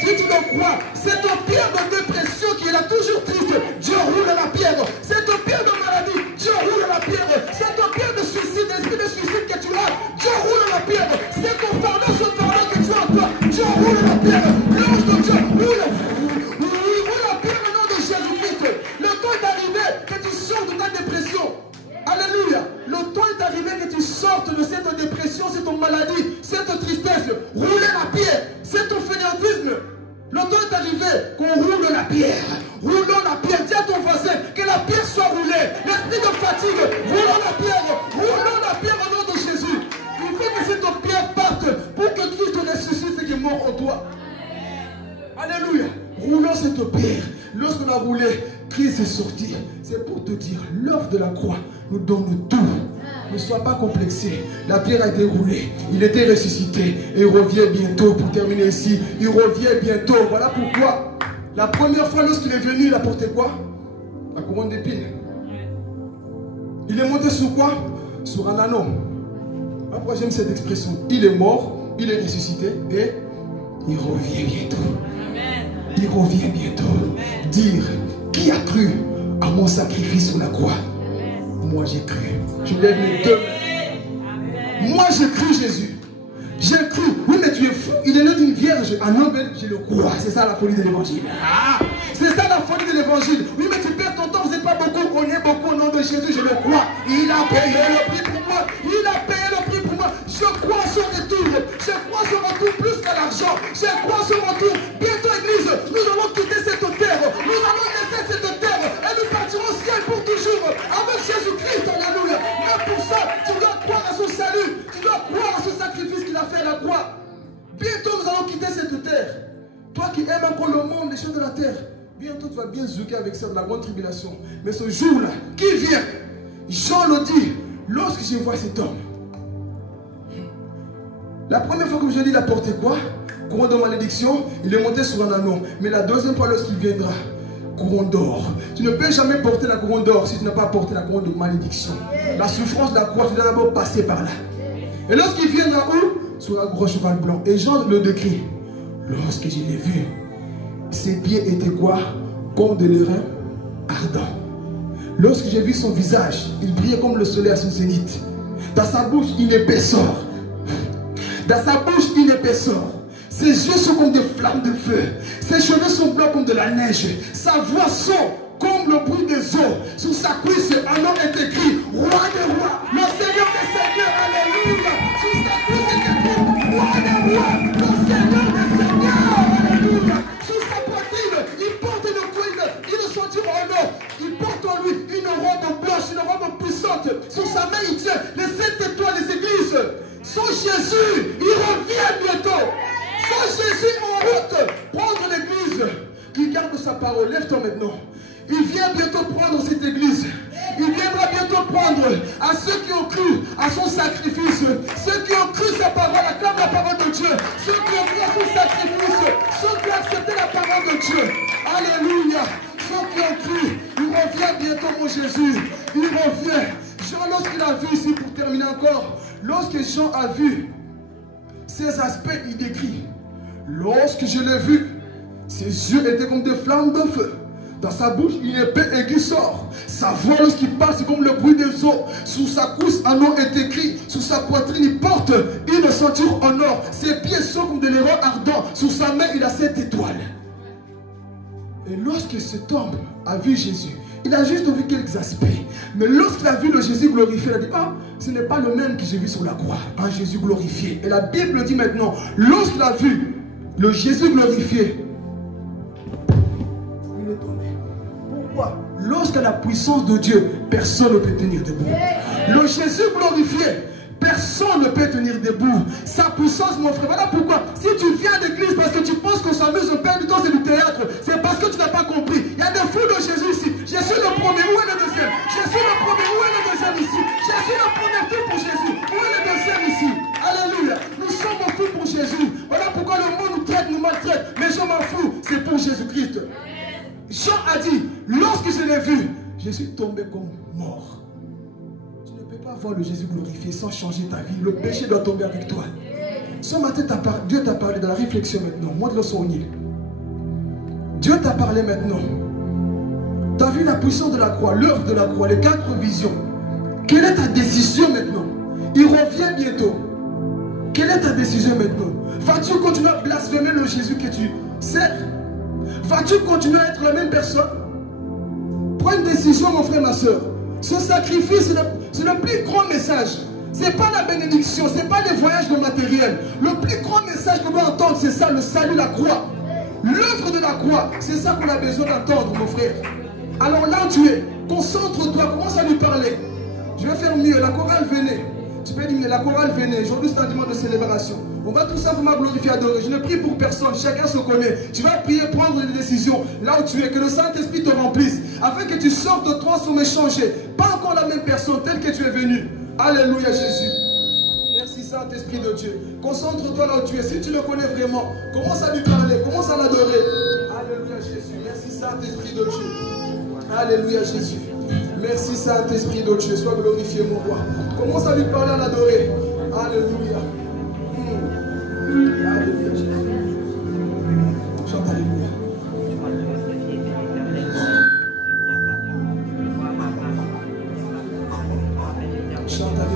Si tu le crois, cette pierre de dépression qui est là toujours triste, Dieu roule la pierre. Cette pierre de maladie, Dieu roule la pierre. Cette pierre de suicide, l'esprit de suicide que tu as, Dieu roule la pierre. C'est ton fardeau, ce fardeau que tu as en toi, Dieu roule la pierre. L'ange de Dieu roule la pierre au nom de Jésus-Christ. Le temps est arrivé que tu sortes de ta dépression. Alléluia. Le temps est arrivé que tu sortes de cette dépression, cette maladie, cette tristesse. Roulez la pierre. C'est ton fainéantisme. Le temps est arrivé qu'on roule la pierre. Roulons la pierre. Dis à ton voisin que la pierre soit roulée. L'esprit de fatigue, roulons la pierre. Roulons la pierre au nom de Jésus. Il faut que cette pierre parte pour que Christ ressuscite ce qui est mort en toi. Alléluia. Roulons cette pierre. Lorsqu'on a roulé, Christ est sorti. C'est pour te dire, l'œuvre de la croix nous donne tout. Ne sois pas complexé. La pierre a été roulée. Il était ressuscité. Et il revient bientôt. Pour terminer ici, il revient bientôt. Voilà pourquoi, la première fois lorsqu'il est venu, il a porté quoi? La couronne d'épines. Il est monté sur quoi? Sur un anneau. Après, j'aime cette expression. Il est mort, il est ressuscité et il revient bientôt. Il revient bientôt. Dire, qui a cru à mon sacrifice sur la croix? moi j'ai cru. Je lève mes deux mains. Moi j'ai cru Jésus. J'ai cru. Oui, mais tu es fou. Il est né d'une vierge. Ah non, mais je le crois. C'est ça la folie de l'évangile. Ah, c'est ça la folie de l'évangile. Oui, mais tu perds ton temps. Vous n'êtes pas beaucoup. On est beaucoup au nom de Jésus. Je le crois. Il a payé le prix pour moi. Il a payé le prix pour moi. Je crois en son retour. Je crois en son retour plus qu'à l'argent. Je crois en son retour. Bientôt, Église, nous allons quitter cette terre. Nous allons laisser cette terre. Et nous partirons au ciel pour toujours. Avec Jésus-Christ. Alléluia. Mais pour ça, tu dois croire à son salut. Tu dois croire à ce sacrifice qu'il a fait à la croix. Bientôt nous allons quitter cette terre. Toi qui aimes encore le monde, les choses de la terre, bientôt tu vas bien zouker avec ça de la grande tribulation. Mais ce jour-là, qui vient? Jean le dit, lorsque je vois cet homme. La première fois que je dis, il a porté quoi? Couronne de malédiction, il est monté sur un anneau. Mais la deuxième fois, lorsqu'il viendra, couronne d'or. Tu ne peux jamais porter la couronne d'or si tu n'as pas porté la couronne de malédiction. La souffrance de la croix, tu dois d'abord passer par là. Et lorsqu'il viendra où? Sur un gros cheval blanc. Et Jean le décrit. Lorsque je l'ai vu, ses pieds étaient quoi? Comme de l'airain ardent. Lorsque j'ai vu son visage, il brillait comme le soleil à son zénith. Dans sa bouche, une épaisseur. Dans sa bouche, une épaisseur. Ses yeux sont comme des flammes de feu. Ses cheveux sont blancs comme de la neige. Sa voix sonne comme le bruit des eaux. Sur sa cuisse, un nom est écrit Roi des rois, le Seigneur des seigneurs. Alléluia. Sur sa cuisse est écrit Roi des rois, le Seigneur des seigneurs. Alléluia. Sur sa poitrine, il porte une ceinture en or. Il porte en lui une robe blanche, une robe puissante. Sur sa main, il tient les 7 étoiles des églises. Son Jésus, il revient bientôt. Son Jésus en route, prendre l'église. Il garde sa parole. Lève-toi maintenant. Il vient bientôt prendre cette église. Il viendra bientôt prendre à ceux qui ont cru à son sacrifice. Ceux qui ont cru sa parole, acclament la parole de Dieu. Ceux qui ont cru à son sacrifice. Ceux qui ont accepté la parole de Dieu. Alléluia. Ceux qui ont cru, il revient bientôt, mon Jésus. Il revient. Jean, lorsqu'il a vu ici, pour terminer encore, lorsque Jean a vu ces aspects, il décrit. Lorsque je l'ai vu, ses yeux étaient comme des flammes de feu. Dans sa bouche, une épée aiguë sort. Sa voix, lorsqu'il parle, c'est comme le bruit des eaux. Sous sa cuisse, un nom est écrit. Sous sa poitrine, il porte une ceinture en or. Ses pieds sont comme de l'airain ardent. Sous sa main, il a 7 étoiles. Et lorsque cet homme a vu Jésus, il a juste vu quelques aspects. Mais lorsqu'il a vu le Jésus glorifié, il a dit, ah, ce n'est pas le même que j'ai vu sur la croix. Un Jésus glorifié. Et la Bible dit maintenant, lorsqu'il a vu le Jésus glorifié, il est tombé. Pourquoi? Lorsqu'il a la puissance de Dieu, personne ne peut tenir debout. Le Jésus glorifié, personne ne peut tenir debout. Sa puissance, mon frère. Voilà pourquoi, si tu viens à l'église parce que tu penses qu'on s'amuse, on perd du temps, c'est du théâtre, c'est parce que tu n'as pas compris. Il y a des fous de Jésus ici. Je suis le premier, où est le deuxième? Je suis le premier, où est le deuxième ici? Je suis le premier fou pour Jésus. Où est le deuxième ici? Alléluia. Nous sommes fous pour Jésus. Voilà pourquoi le monde nous traite, nous maltraite. Mais je m'en fous, c'est pour Jésus-Christ. Jean a dit, lorsque je l'ai vu, je suis tombé comme mort. Tu ne peux pas voir le Jésus glorifié sans changer ta vie. Le péché doit tomber avec toi. Ce matin, Dieu t'a parlé dans la réflexion maintenant. Moi de le souvenir. Dieu t'a parlé maintenant. Tu as vu la puissance de la croix, l'œuvre de la croix, les 4 visions. Quelle est ta décision maintenant? Il revient bientôt. Quelle est ta décision maintenant? Vas-tu continuer à blasphémer le Jésus que tu sers? Vas-tu continuer à être la même personne? Prends une décision, mon frère, ma soeur. Ce sacrifice, c'est le plus grand message. Ce n'est pas la bénédiction, ce n'est pas les voyages de matériel. Le plus grand message qu'on doit entendre, c'est ça, le salut, la croix. L'œuvre de la croix, c'est ça qu'on a besoin d'entendre, mon frère. Alors là où tu es, concentre-toi, commence à lui parler. Je vais faire mieux, la chorale venait. Tu peux dire, la chorale venait. Aujourd'hui, c'est un dimanche de célébration. On va tout simplement glorifier, adorer. Je ne prie pour personne, chacun se connaît. Tu vas prier, prendre des décisions là où tu es, que le Saint-Esprit te remplisse, afin que tu sortes de toi sans changer. Pas encore la même personne, telle que tu es venu. Alléluia Jésus. Merci Saint-Esprit de Dieu. Concentre-toi là où tu es. Si tu le connais vraiment, commence à lui parler, commence à l'adorer. Alléluia Jésus. Merci Saint-Esprit de Dieu. Alléluia Jésus. Merci Saint-Esprit de Dieu. Sois glorifié mon roi. Commence à lui parler, à l'adorer. Alléluia. Alléluia Jésus. Chante Alléluia. dans ta vie.